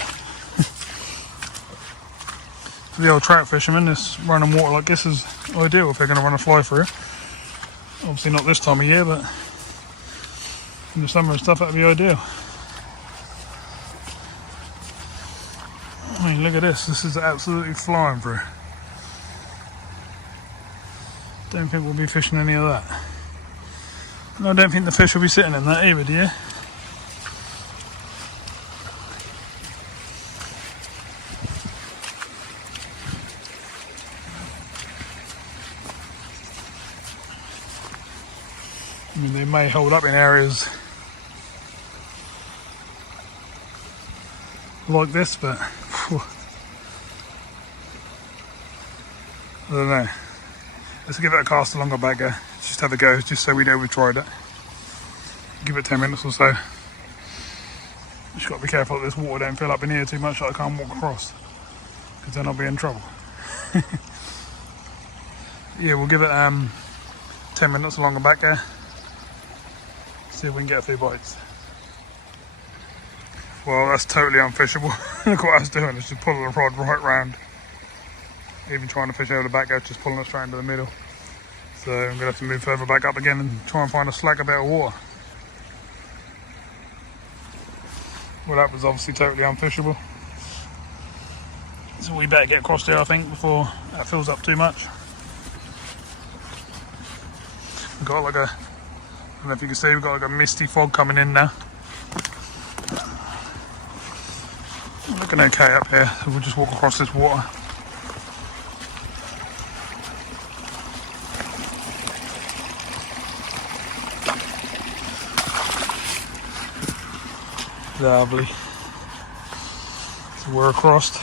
For the old trout fishermen, this running water like this is ideal if they're going to run a fly through. Obviously not this time of year, but in the summer and stuff, that'd be ideal. I mean, look at this. This is absolutely flying through. Don't think we'll be fishing any of that. And I don't think the fish will be sitting in that either, do you? I mean, they may hold up in areas like this, but whew, I don't know. Let's give it a cast along our back there. Just have a go, just so we know we've tried it. Give it 10 minutes or so. Just got to be careful that this water don't fill up in here too much that I can't walk across, because then I'll be in trouble. Yeah, we'll give it 10 minutes along the back there. See if we can get a few bites. Well, that's totally unfishable. Look what I was doing, it's just pulling the rod right round. Even trying to fish over the back there, just pulling it straight into the middle. So I'm going to have to move further back up again and try and find a slacker bit of water. Well, that was obviously totally unfishable. So we better get across there, I think, before that fills up too much. We've got like a, I don't know if you can see, we've got like a misty fog coming in now. Looking okay up here, so we'll just walk across this water. Lovely. So we're across.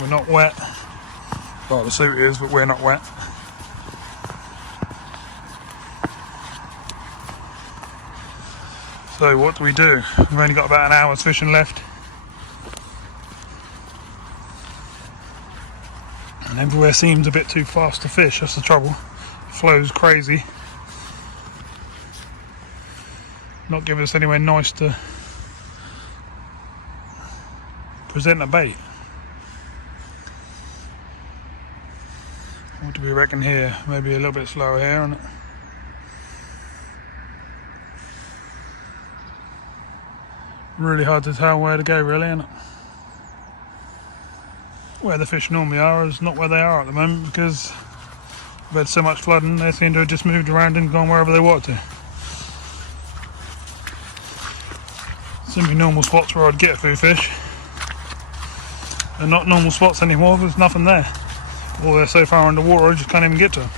We're not wet. Well, the suit is, but we're not wet. So what do we do? We've only got about an hour's fishing left. And everywhere seems a bit too fast to fish, that's the trouble. The flow's crazy. Not giving us anywhere nice to present a bait. What do we reckon here? Maybe a little bit slower here, isn't it? Really hard to tell where to go, really, isn't it? Where the fish normally are is not where they are at the moment, because we've had so much flooding, they seem to have just moved around and gone wherever they want to. Simply normal spots where I'd get a few fish. They're not normal spots anymore, there's nothing there. Or they're so far underwater I just can't even get to them.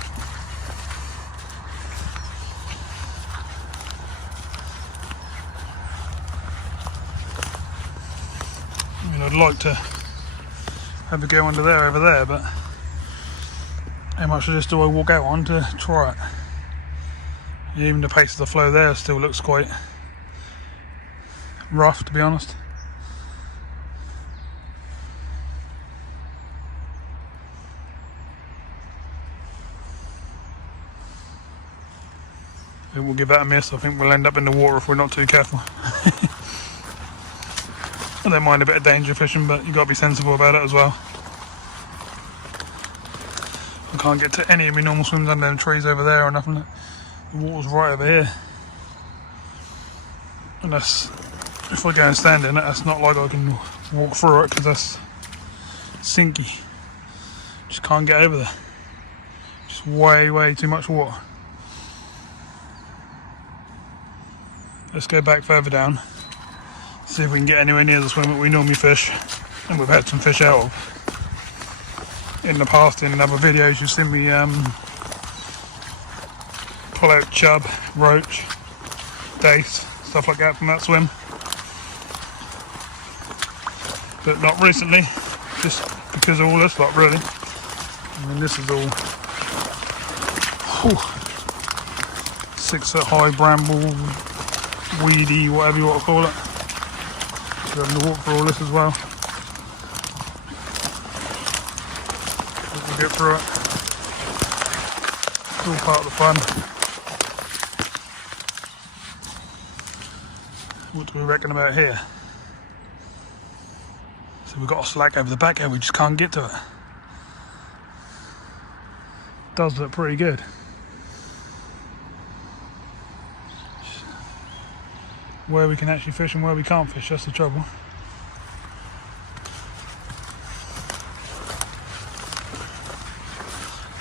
I mean, I'd like to have a go under there, over there, but how much of this do I walk out on to try it? Even the pace of the flow there still looks quite rough, to be honest. I think we'll give that a miss. I think we'll end up in the water if we're not too careful. I don't mind a bit of danger fishing, but you've got to be sensible about it as well. I can't get to any of my normal swims under them trees over there or nothing. The water's right over here. And that's, if I go and stand in it, that's not like I can walk through it, because that's sinky. Just can't get over there. Just way too much water. Let's go back further down, see if we can get anywhere near the swim that we normally fish, and we've had some fish out of. In the past, in other videos, you've seen me pull out chub, roach, dace, stuff like that from that swim. But not recently, just because of all this lot really. I mean, this is all 6 foot high bramble, weedy, whatever you want to call it. So having to walk through all this as well. We'll get through it. It's all part of the fun. What do we reckon about here? So we've got a slack over the back here, we just can't get to it. Does look pretty good. Where we can actually fish and where we can't fish, that's the trouble.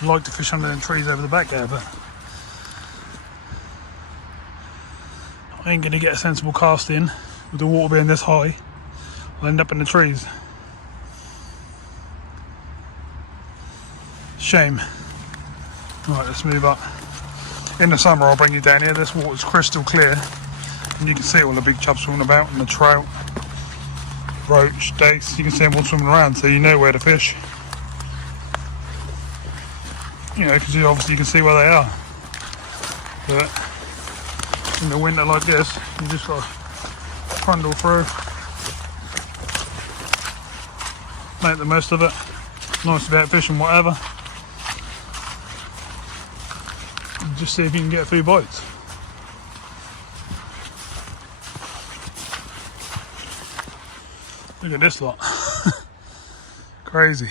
I'd like to fish under them trees over the back there, but I ain't going to get a sensible cast in with the water being this high. I'll end up in the trees. Shame. Right, let's move up. In the summer I'll bring you down here, this water's crystal clear and you can see all the big chub swimming about and the trout, roach, dace, you can see them all swimming around so you know where to fish. You know, because obviously you can see where they are. But in the winter like this, you just got to trundle through, make the most of it. Nice about fishing, whatever. And just see if you can get a few bites. Look at this lot. Crazy.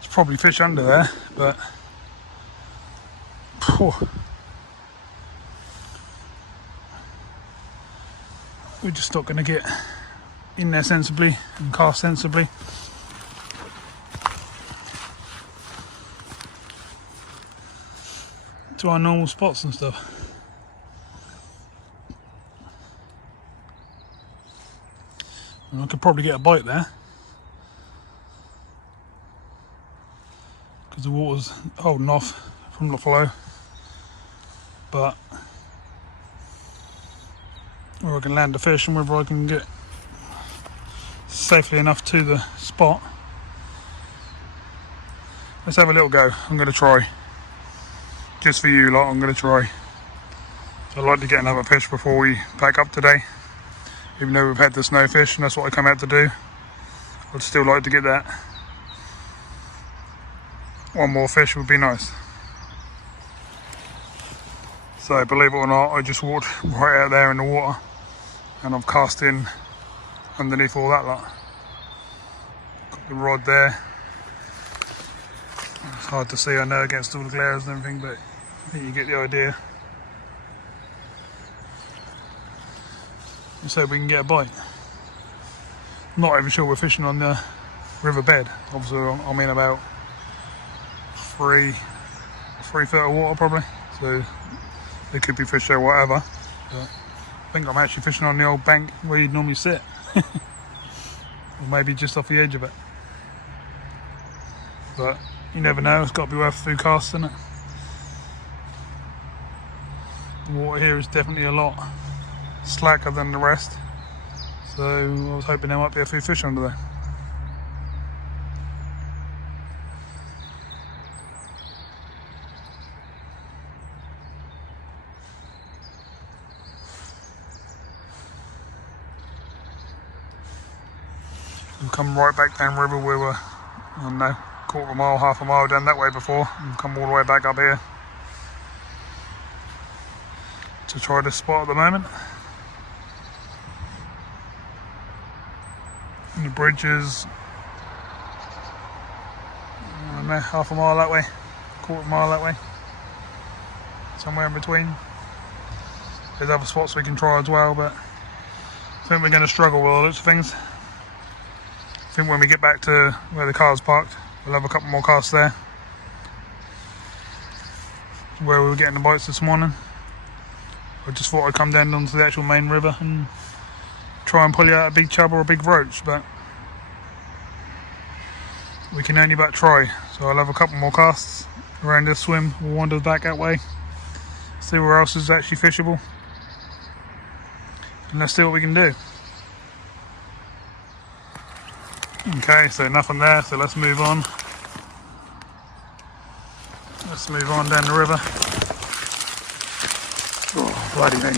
There's probably fish under there, but we're just not going to get in there sensibly and cast sensibly. To our normal spots and stuff. And I could probably get a bite there because the water's holding off from the flow, but whether I can land a fish and whether I can get safely enough to the spot. Let's have a little go. I'm going to try. Just for you lot, I'm going to try. So I'd like to get another fish before we pack up today. Even though we've had the snowfish and that's what I come out to do, I'd still like to get that. One more fish would be nice. So believe it or not, I just walked right out there in the water and I've cast in underneath all that lot. Got the rod there. It's hard to see, I know, against all the glares and everything, but I think you get the idea. Let's hope we can get a bite. I'm not even sure we're fishing on the riverbed. Obviously, I mean about 3 foot of water probably. So there could be fish there, whatever. But I think I'm actually fishing on the old bank where you'd normally sit. Or maybe just off the edge of it. But you never know, it's got to be worth a few casts, isn't it? The water here is definitely a lot slacker than the rest, so I was hoping there might be a few fish under there. We've come right back down river. We were, I don't know, quarter of a mile, half a mile down that way before, and come all the way back up here to try this spot at the moment. And the bridge is, I don't know, half a mile that way, quarter of a mile that way, somewhere in between. There's other spots we can try as well, but I think we're going to struggle with all those things. I think when we get back to where the car's parked, we'll have a couple more casts there. Where we were getting the bites this morning. I just thought I'd come down onto the actual main river and try and pull you out a big chub or a big roach, but we can only but try. So I'll have a couple more casts around this swim, we'll wander back that way, see where else is actually fishable, and let's see what we can do. Okay, so nothing there, so let's move on. Let's move on down the river. Oh, bloody thing.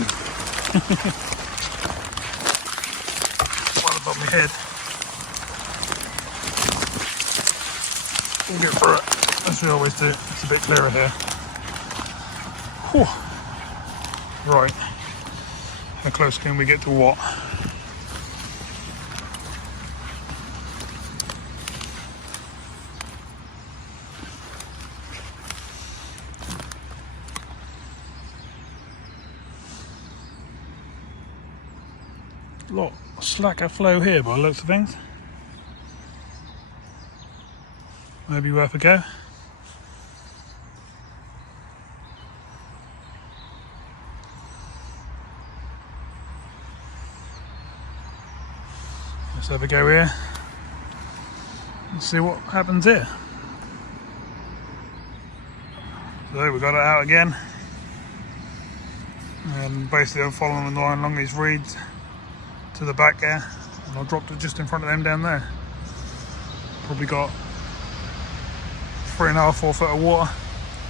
One above my head. We'll get through it, as we always do. It's a bit clearer here. Whew. Right, how close can we get to what? A lot slacker flow here by the looks of things. Maybe worth a go. Let's have a go here and see what happens here. So we got it out again, and basically I'm following the line along these reeds to the back there, and I dropped it just in front of them down there. Probably got 3.5, 4 foot of water,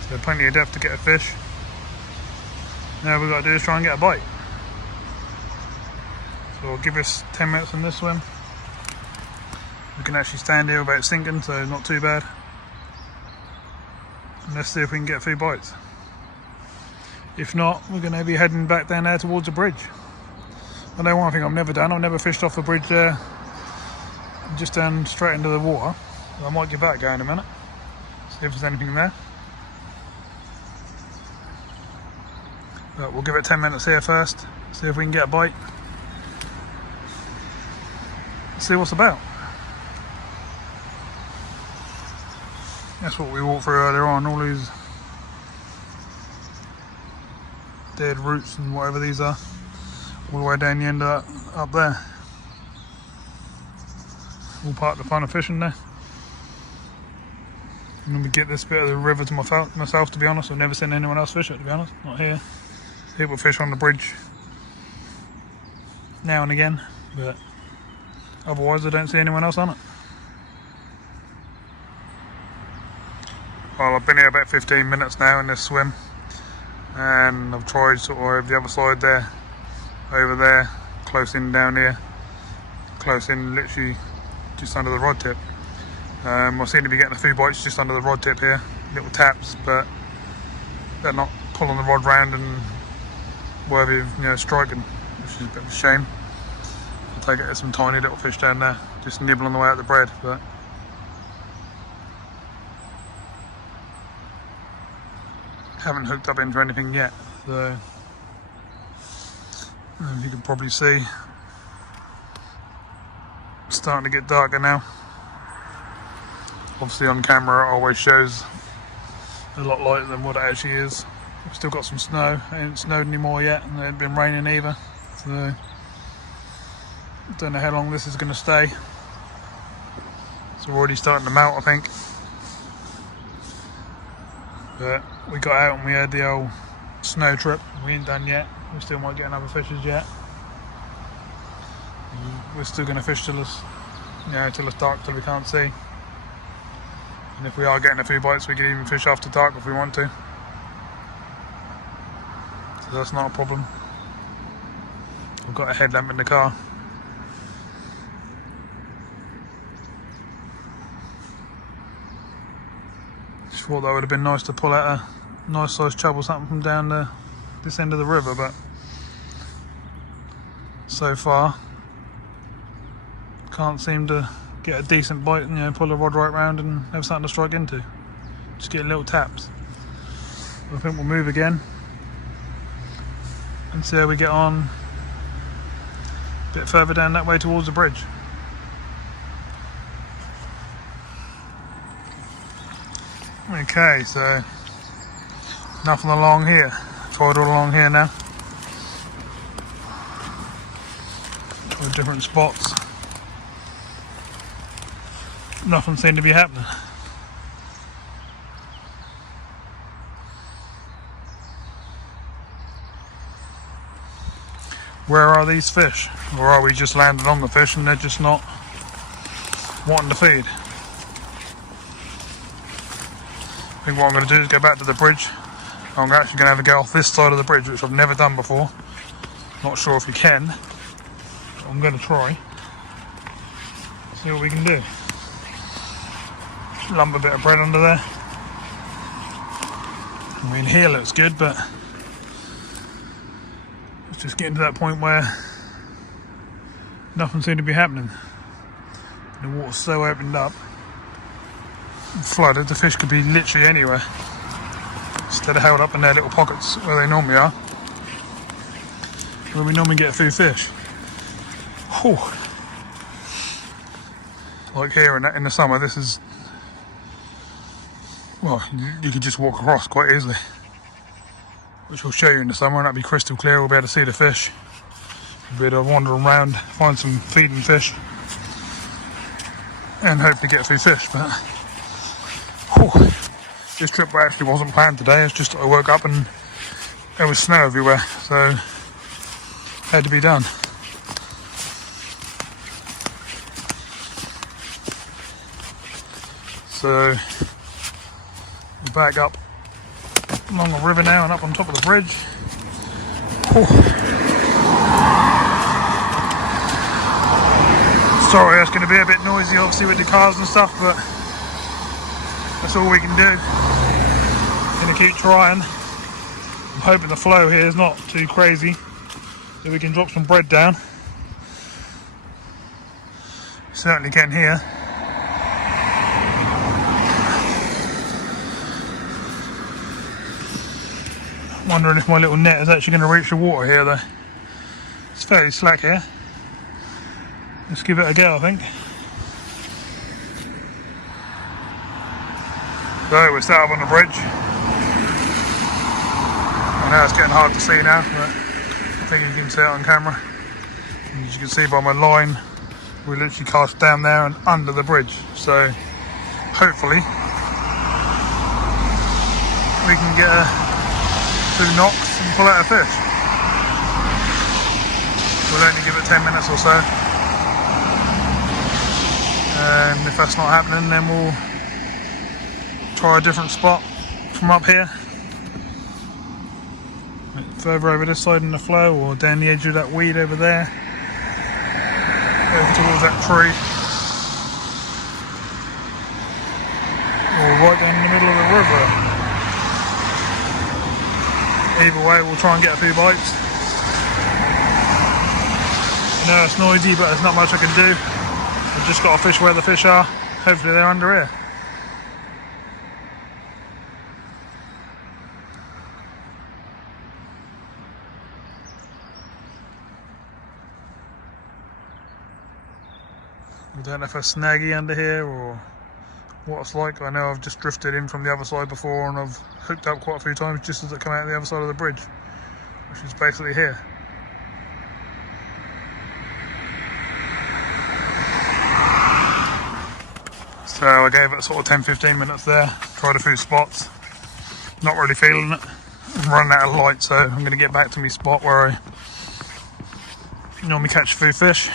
so plenty of depth to get a fish. Now all we've got to do is try and get a bite. So I'll give us 10 minutes on this swim. We can actually stand here without sinking, so not too bad. And let's see if we can get a few bites. If not, we're going to be heading back down there towards the bridge. I know one thing I've never done, I've never fished off the bridge there, just down straight into the water. I might give that a go in a minute, see if there's anything there. But we'll give it 10 minutes here first, see if we can get a bite. See what's about. That's what we walked through earlier on, all these dead roots and whatever these are. All the way down the end of that, up there. All part of the fun of fishing there. I'm going to get this bit of the river to myself, to be honest. I've never seen anyone else fish it, to be honest. Not here. People fish on the bridge now and again, but otherwise I don't see anyone else on it. Well, I've been here about 15 minutes now in this swim, and I've tried sort of over the other side there, over there, close in down here, close in literally just under the rod tip. I seem to be getting a few bites just under the rod tip here, little taps, but they're not pulling the rod round and worthy of striking, which is a bit of a shame. I take it there's some tiny little fish down there, just nibbling the way out the bread, but haven't hooked up into anything yet. So as you can probably see, it's starting to get darker now. Obviously on camera it always shows a lot lighter than what it actually is. We've still got some snow, it ain't snowed anymore yet, and it ain't been raining either. So don't know how long this is going to stay. It's already starting to melt, I think. But we got out and we had the old snow trip. We ain't done yet. We still might get another fishes yet. We're still going to fish till it's, till it's dark, till we can't see. And if we are getting a few bites, we can even fish after dark if we want to. So that's not a problem. I've got a headlamp in the car. Just thought that would have been nice to pull out a nice sized chub or something from down this end of the river, but so far can't seem to get a decent bite and pull a rod right round and have something to strike into. Just getting little taps. I think we'll move again and see how we get on a bit further down that way towards the bridge. Okay, so nothing along here. Tried all along here now. Tried different spots. Nothing seemed to be happening. Where are these fish? Or are we just landing on the fish and they're just not wanting to feed? I think what I'm going to do is go back to the bridge. I'm actually going to have a go off this side of the bridge, which I've never done before. Not sure if you can. But I'm going to try. See what we can do. Lump a bit of bread under there. I mean, here looks good, but it's just getting to that point where nothing seemed to be happening. The water's so opened up, flooded, the fish could be literally anywhere. Instead of held up in their little pockets where they normally are, where we normally get a few fish. Whew. Like here in the summer, this is, well, you could just walk across quite easily, which I'll show you in the summer, and that'll be crystal clear. We'll be able to see the fish. We'll be able to wander around, find some feeding fish, and hopefully get a few fish. But whew, this trip actually wasn't planned today. It's just I woke up and there was snow everywhere, so it had to be done. So we're back up along the river now and up on top of the bridge. Whew. Sorry, that's going to be a bit noisy obviously with the cars and stuff, but that's all we can do. Going to keep trying. I'm hoping the flow here is not too crazy, so we can drop some bread down. Certainly can here. Wondering if my little net is actually going to reach the water here though. It's fairly slack here. Let's give it a go, I think. So we're set up on the bridge. I know it's getting hard to see now, but I think you can see it on camera. And as you can see by my line, we literally cast down there and under the bridge. So hopefully we can get a few knocks and pull out a fish. We'll only give it 10 minutes or so, and if that's not happening, then we'll try a different spot from up here, further over this side in the flow, or down the edge of that weed over there, over towards that tree, or right down in the middle of the river. Either way, we'll try and get a few bites. I know it's noisy, but there's not much I can do. I've just got to fish where the fish are. Hopefully they're under here. I don't know if there's snaggy under here or what it's like. I know I've just drifted in from the other side before and I've hooked up quite a few times just as it come out the other side of the bridge, which is basically here. So I gave it sort of 10-15 minutes there, tried a few spots, not really feeling it, I'm running out of light, so I'm going to get back to my spot where I normally catch a few fish.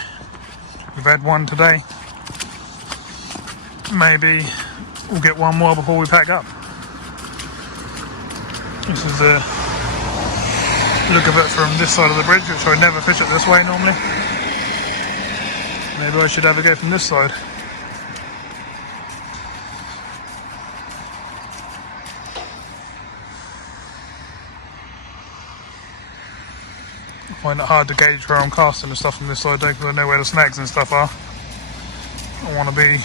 We've had one today. Maybe we'll get one more before we pack up. This is the look of it from this side of the bridge, which I never fish it this way normally. Maybe I should have a go from this side. I find it hard to gauge where I'm casting and stuff from this side though, because I know where the snags and stuff are. I want to be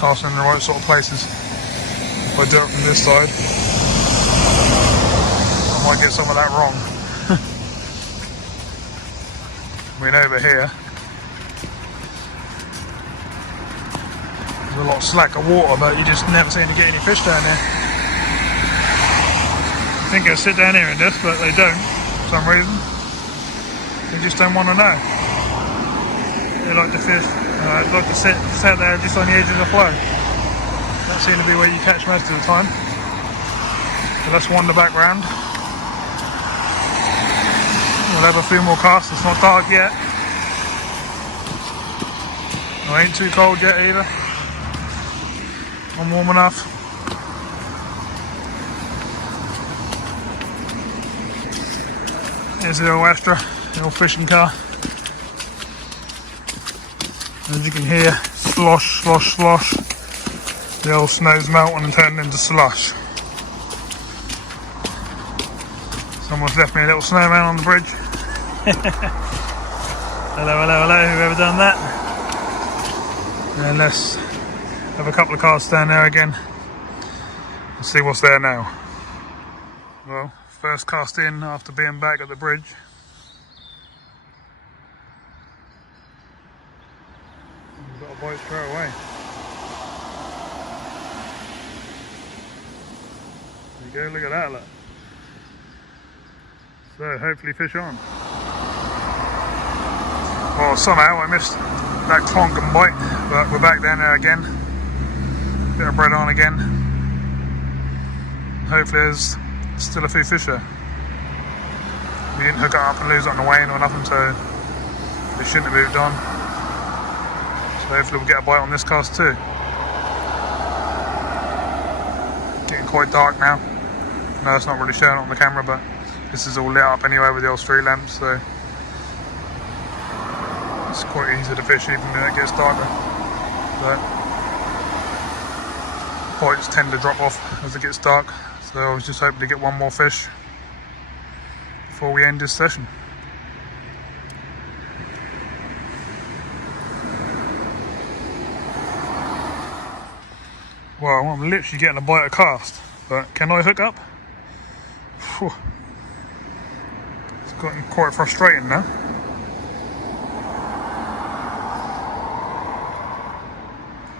casting in the right sort of places. If I do it from this side, I might get some of that wrong. I mean, over here there's a lot slacker water, but you just never seem to get any fish down there. I think they'll sit down here in this, but they don't for some reason. They just don't want to know. They like to fish, like to sit there just on the edge of the flow. That seems to be where you catch most of the time. So let's wander back round. We'll have a few more casts. It's not dark yet. No, it ain't too cold yet either. I'm warm enough. Here's the old Astra, the old fishing car. As you can hear, slosh, slosh, slosh. The old snow's melting and turning into slush. Someone's left me a little snowman on the bridge. Hello, hello, hello, whoever done that. And let's have a couple of cars down there again and see what's there now. Well, first cast in after being back at the bridge. We've got a bite straight away. There you go, look at that, look. So hopefully fish on. Well, somehow I missed that clonk and bite, but we're back down there again. Bit of bread on again. Hopefully there's still a few fish there. We didn't hook it up and lose it on the wane or nothing, so they shouldn't have moved on. So hopefully we'll get a bite on this cast too. Getting quite dark now. No, it's not really showing on the camera, but this is all lit up anyway with the old street lamps, so it's quite easy to fish even when it gets darker. But bites tend to drop off as it gets dark, so I was just hoping to get one more fish before we end this session. Well, I'm literally getting a bite of cast, but can I hook up? Whew. It's gotten quite frustrating now.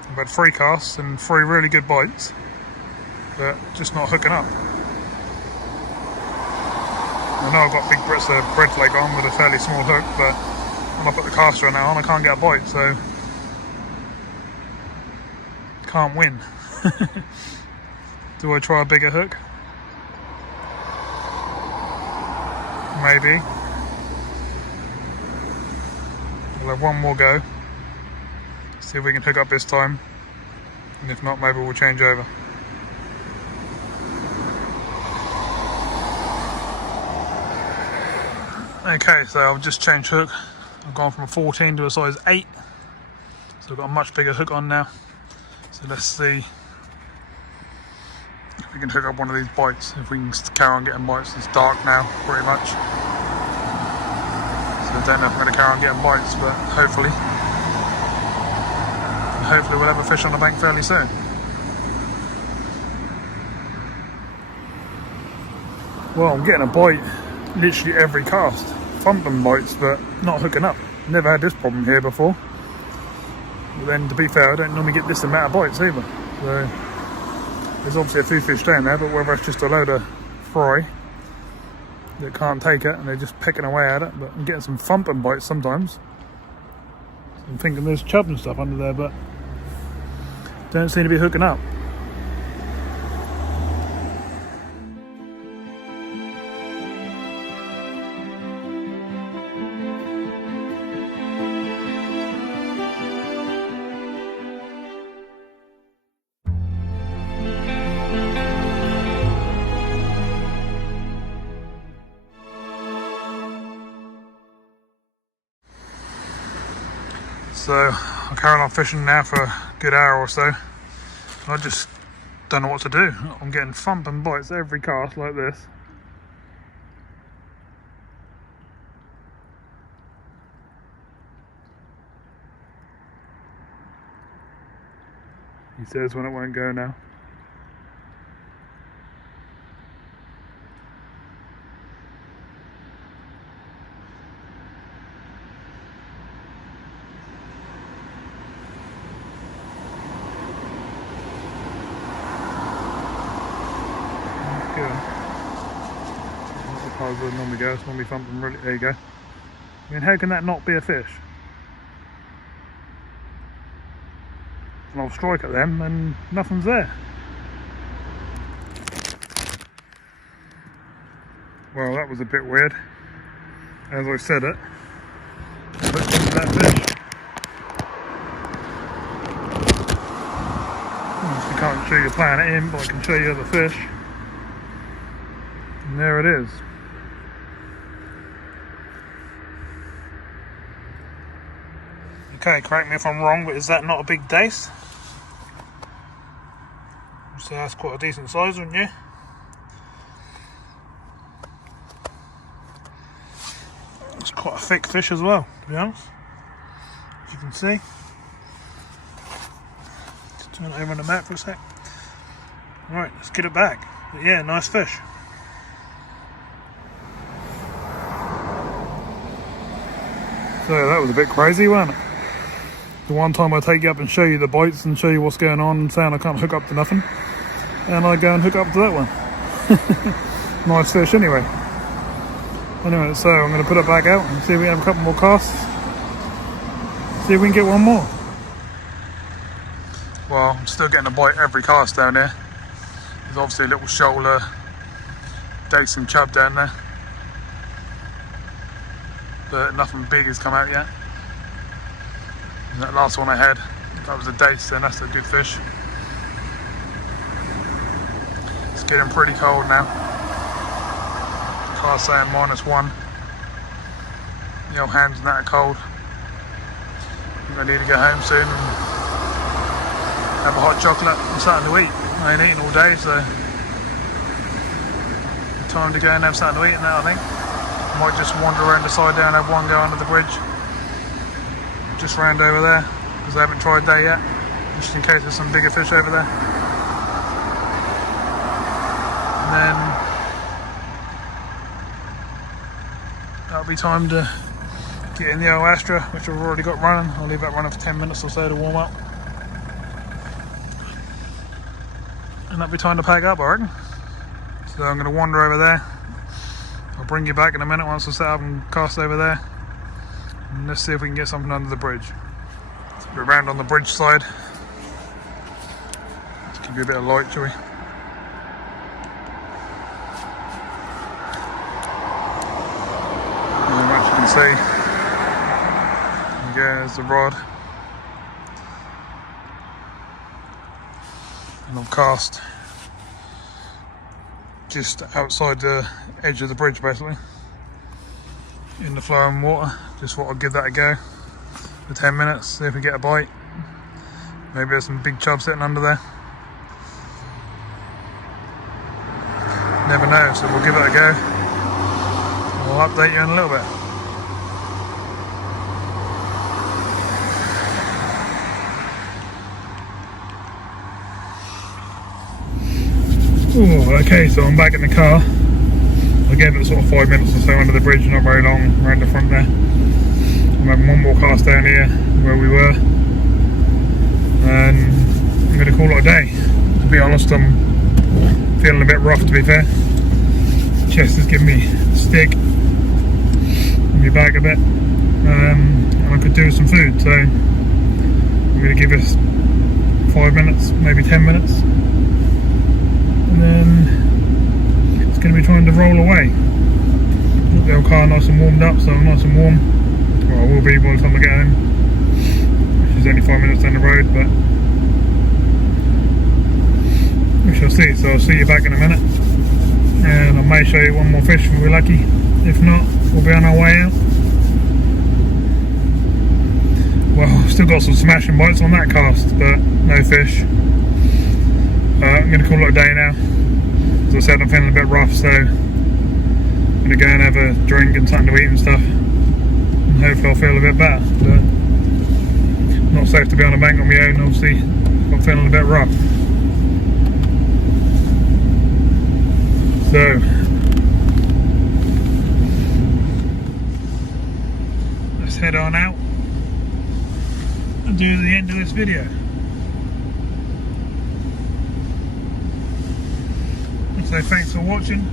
I've had 3 casts and 3 really good bites, but just not hooking up. I know I've got big bits of bread flake on with a fairly small hook, but when I put the caster now on, I can't get a bite, so can't win. Do I try a bigger hook? Maybe. We'll have one more go. See if we can hook up this time. And if not, maybe we'll change over. Okay, so I've just changed hook. I've gone from a 14 to a size 8. So I've got a much bigger hook on now. So let's see if we can hook up one of these bites. If we can carry on getting bites. It's dark now, pretty much. So I don't know if I'm going to carry on getting bites, but hopefully we'll have a fish on the bank fairly soon. Well, I'm getting a bite literally every cast. Thumping bites, but not hooking up. Never had this problem here before. But then, to be fair, I don't normally get this amount of bites either. So there's obviously a few fish down there, but whether it's just a load of fry that can't take it and they're just pecking away at it. But I'm getting some thumping bites sometimes. I'm thinking there's chub and stuff under there, but don't seem to be hooking up. So I'll carry on fishing now for a good hour or so. I just don't know what to do. I'm getting thumping bites every cast like this. He says when it won't go now. As it normally goes, it's normally thumping really. There you go. I mean, how can that not be a fish? And I'll strike at them and nothing's there. Well, that was a bit weird. as I said it. Hooked into that fish. Obviously can't show you playing it in, but I can show you the fish. And there it is. Okay, correct me if I'm wrong, but is that not a big dace? So that's quite a decent size, wouldn't you? It's quite a thick fish as well, to be honest. As you can see. Just turn it over on the map for a sec. Alright, let's get it back. But yeah, nice fish. So that was a bit crazy, wasn't it? The one time I take you up and show you the bites and show you what's going on and saying I can't hook up to nothing, and I go and hook up to that one. Nice fish anyway. Anyway, so I'm going to put it back out and see if we have a couple more casts. See if we can get one more. Well, I'm still getting a bite every cast down there. There's obviously a little shoulder, dace and chub down there, but nothing big has come out yet. And that last one I had, that was a dace, and that's a good fish. It's getting pretty cold now. The car's saying -1. The old hands and that are cold. I think I need to go home soon and have a hot chocolate and something to eat. I ain't eaten all day, so time to go and have something to eat and that, I think. I might just wander around the side there and have one go under the bridge. Just round over there, because I haven't tried that yet, just in case there's some bigger fish over there. And then that'll be time to get in the old Astra, which I've already got running. I'll leave that running for 10 minutes or so to warm up. And that'll be time to pack up, I reckon. So I'm going to wander over there. I'll bring you back in a minute once I set up and cast over there. And let's see if we can get something under the bridge. So we're around on the bridge side. Let's give you a bit of light, shall we? As you can see, there's the rod. And I've cast just outside the edge of the bridge, basically, in the flowing water. Just thought I'd give that a go for 10 minutes, see if we get a bite. Maybe there's some big chub sitting under there. Never know, so we'll give it a go. I'll update you in a little bit. Ooh, okay, so I'm back in the car. I gave it sort of 5 minutes or so under the bridge, not very long, around the front there. I'm having one more cast down here where we were, and I'm going to call it a day. To be honest, I'm feeling a bit rough, to be fair. Chest is giving me a stick, me back a bit, and I could do with some food, so I'm going to give us 5 minutes, maybe 10 minutes, and then it's going to be trying to roll away. Got the old car nice and warmed up, so I'm nice and warm. Well, I will be by the time I get home, which is only 5 minutes down the road, but we shall see. So I'll see you back in a minute, and I may show you one more fish if we're lucky. If not, we'll be on our way out. Well, I've still got some smashing bites on that cast, but no fish. I'm going to call it a day now. As I said, I'm feeling a bit rough, so I'm going to go and have a drink and something to eat and stuff. Hopefully I'll feel a bit better, but not safe to be on a bank on my own, obviously. I'm feeling a bit rough. So let's head on out and do the end of this video. So thanks for watching.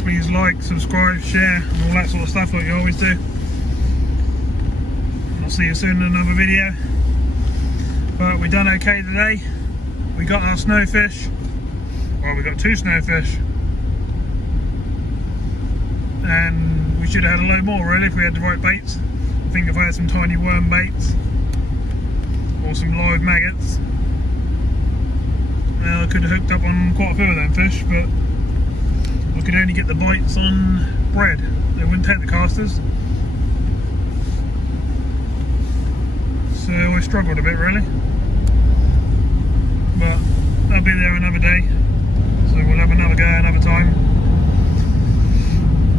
Please like, subscribe, share, and all that sort of stuff like you always do. I'll see you soon in another video. But we done okay today. We got our snowfish. Well, we got 2 snowfish. And we should have had a load more really if we had the right baits. I think if I had some tiny worm baits or some live maggots, I could have hooked up on quite a few of them fish, but I could only get the bites on bread. They wouldn't take the casters. So I struggled a bit really. But I'll be there another day. So we'll have another go another time.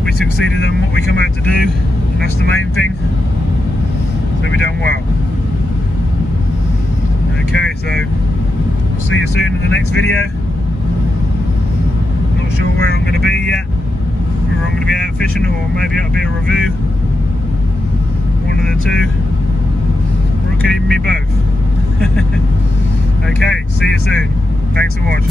We succeeded in what we come out to do, and that's the main thing. So we done well. Okay, so I'll see you soon in the next video. Not sure where I'm going to be yet. Whether I'm going to be out fishing or maybe it'll be a review. One of the two. Or it could even be both. Okay, see you soon. Thanks for watching.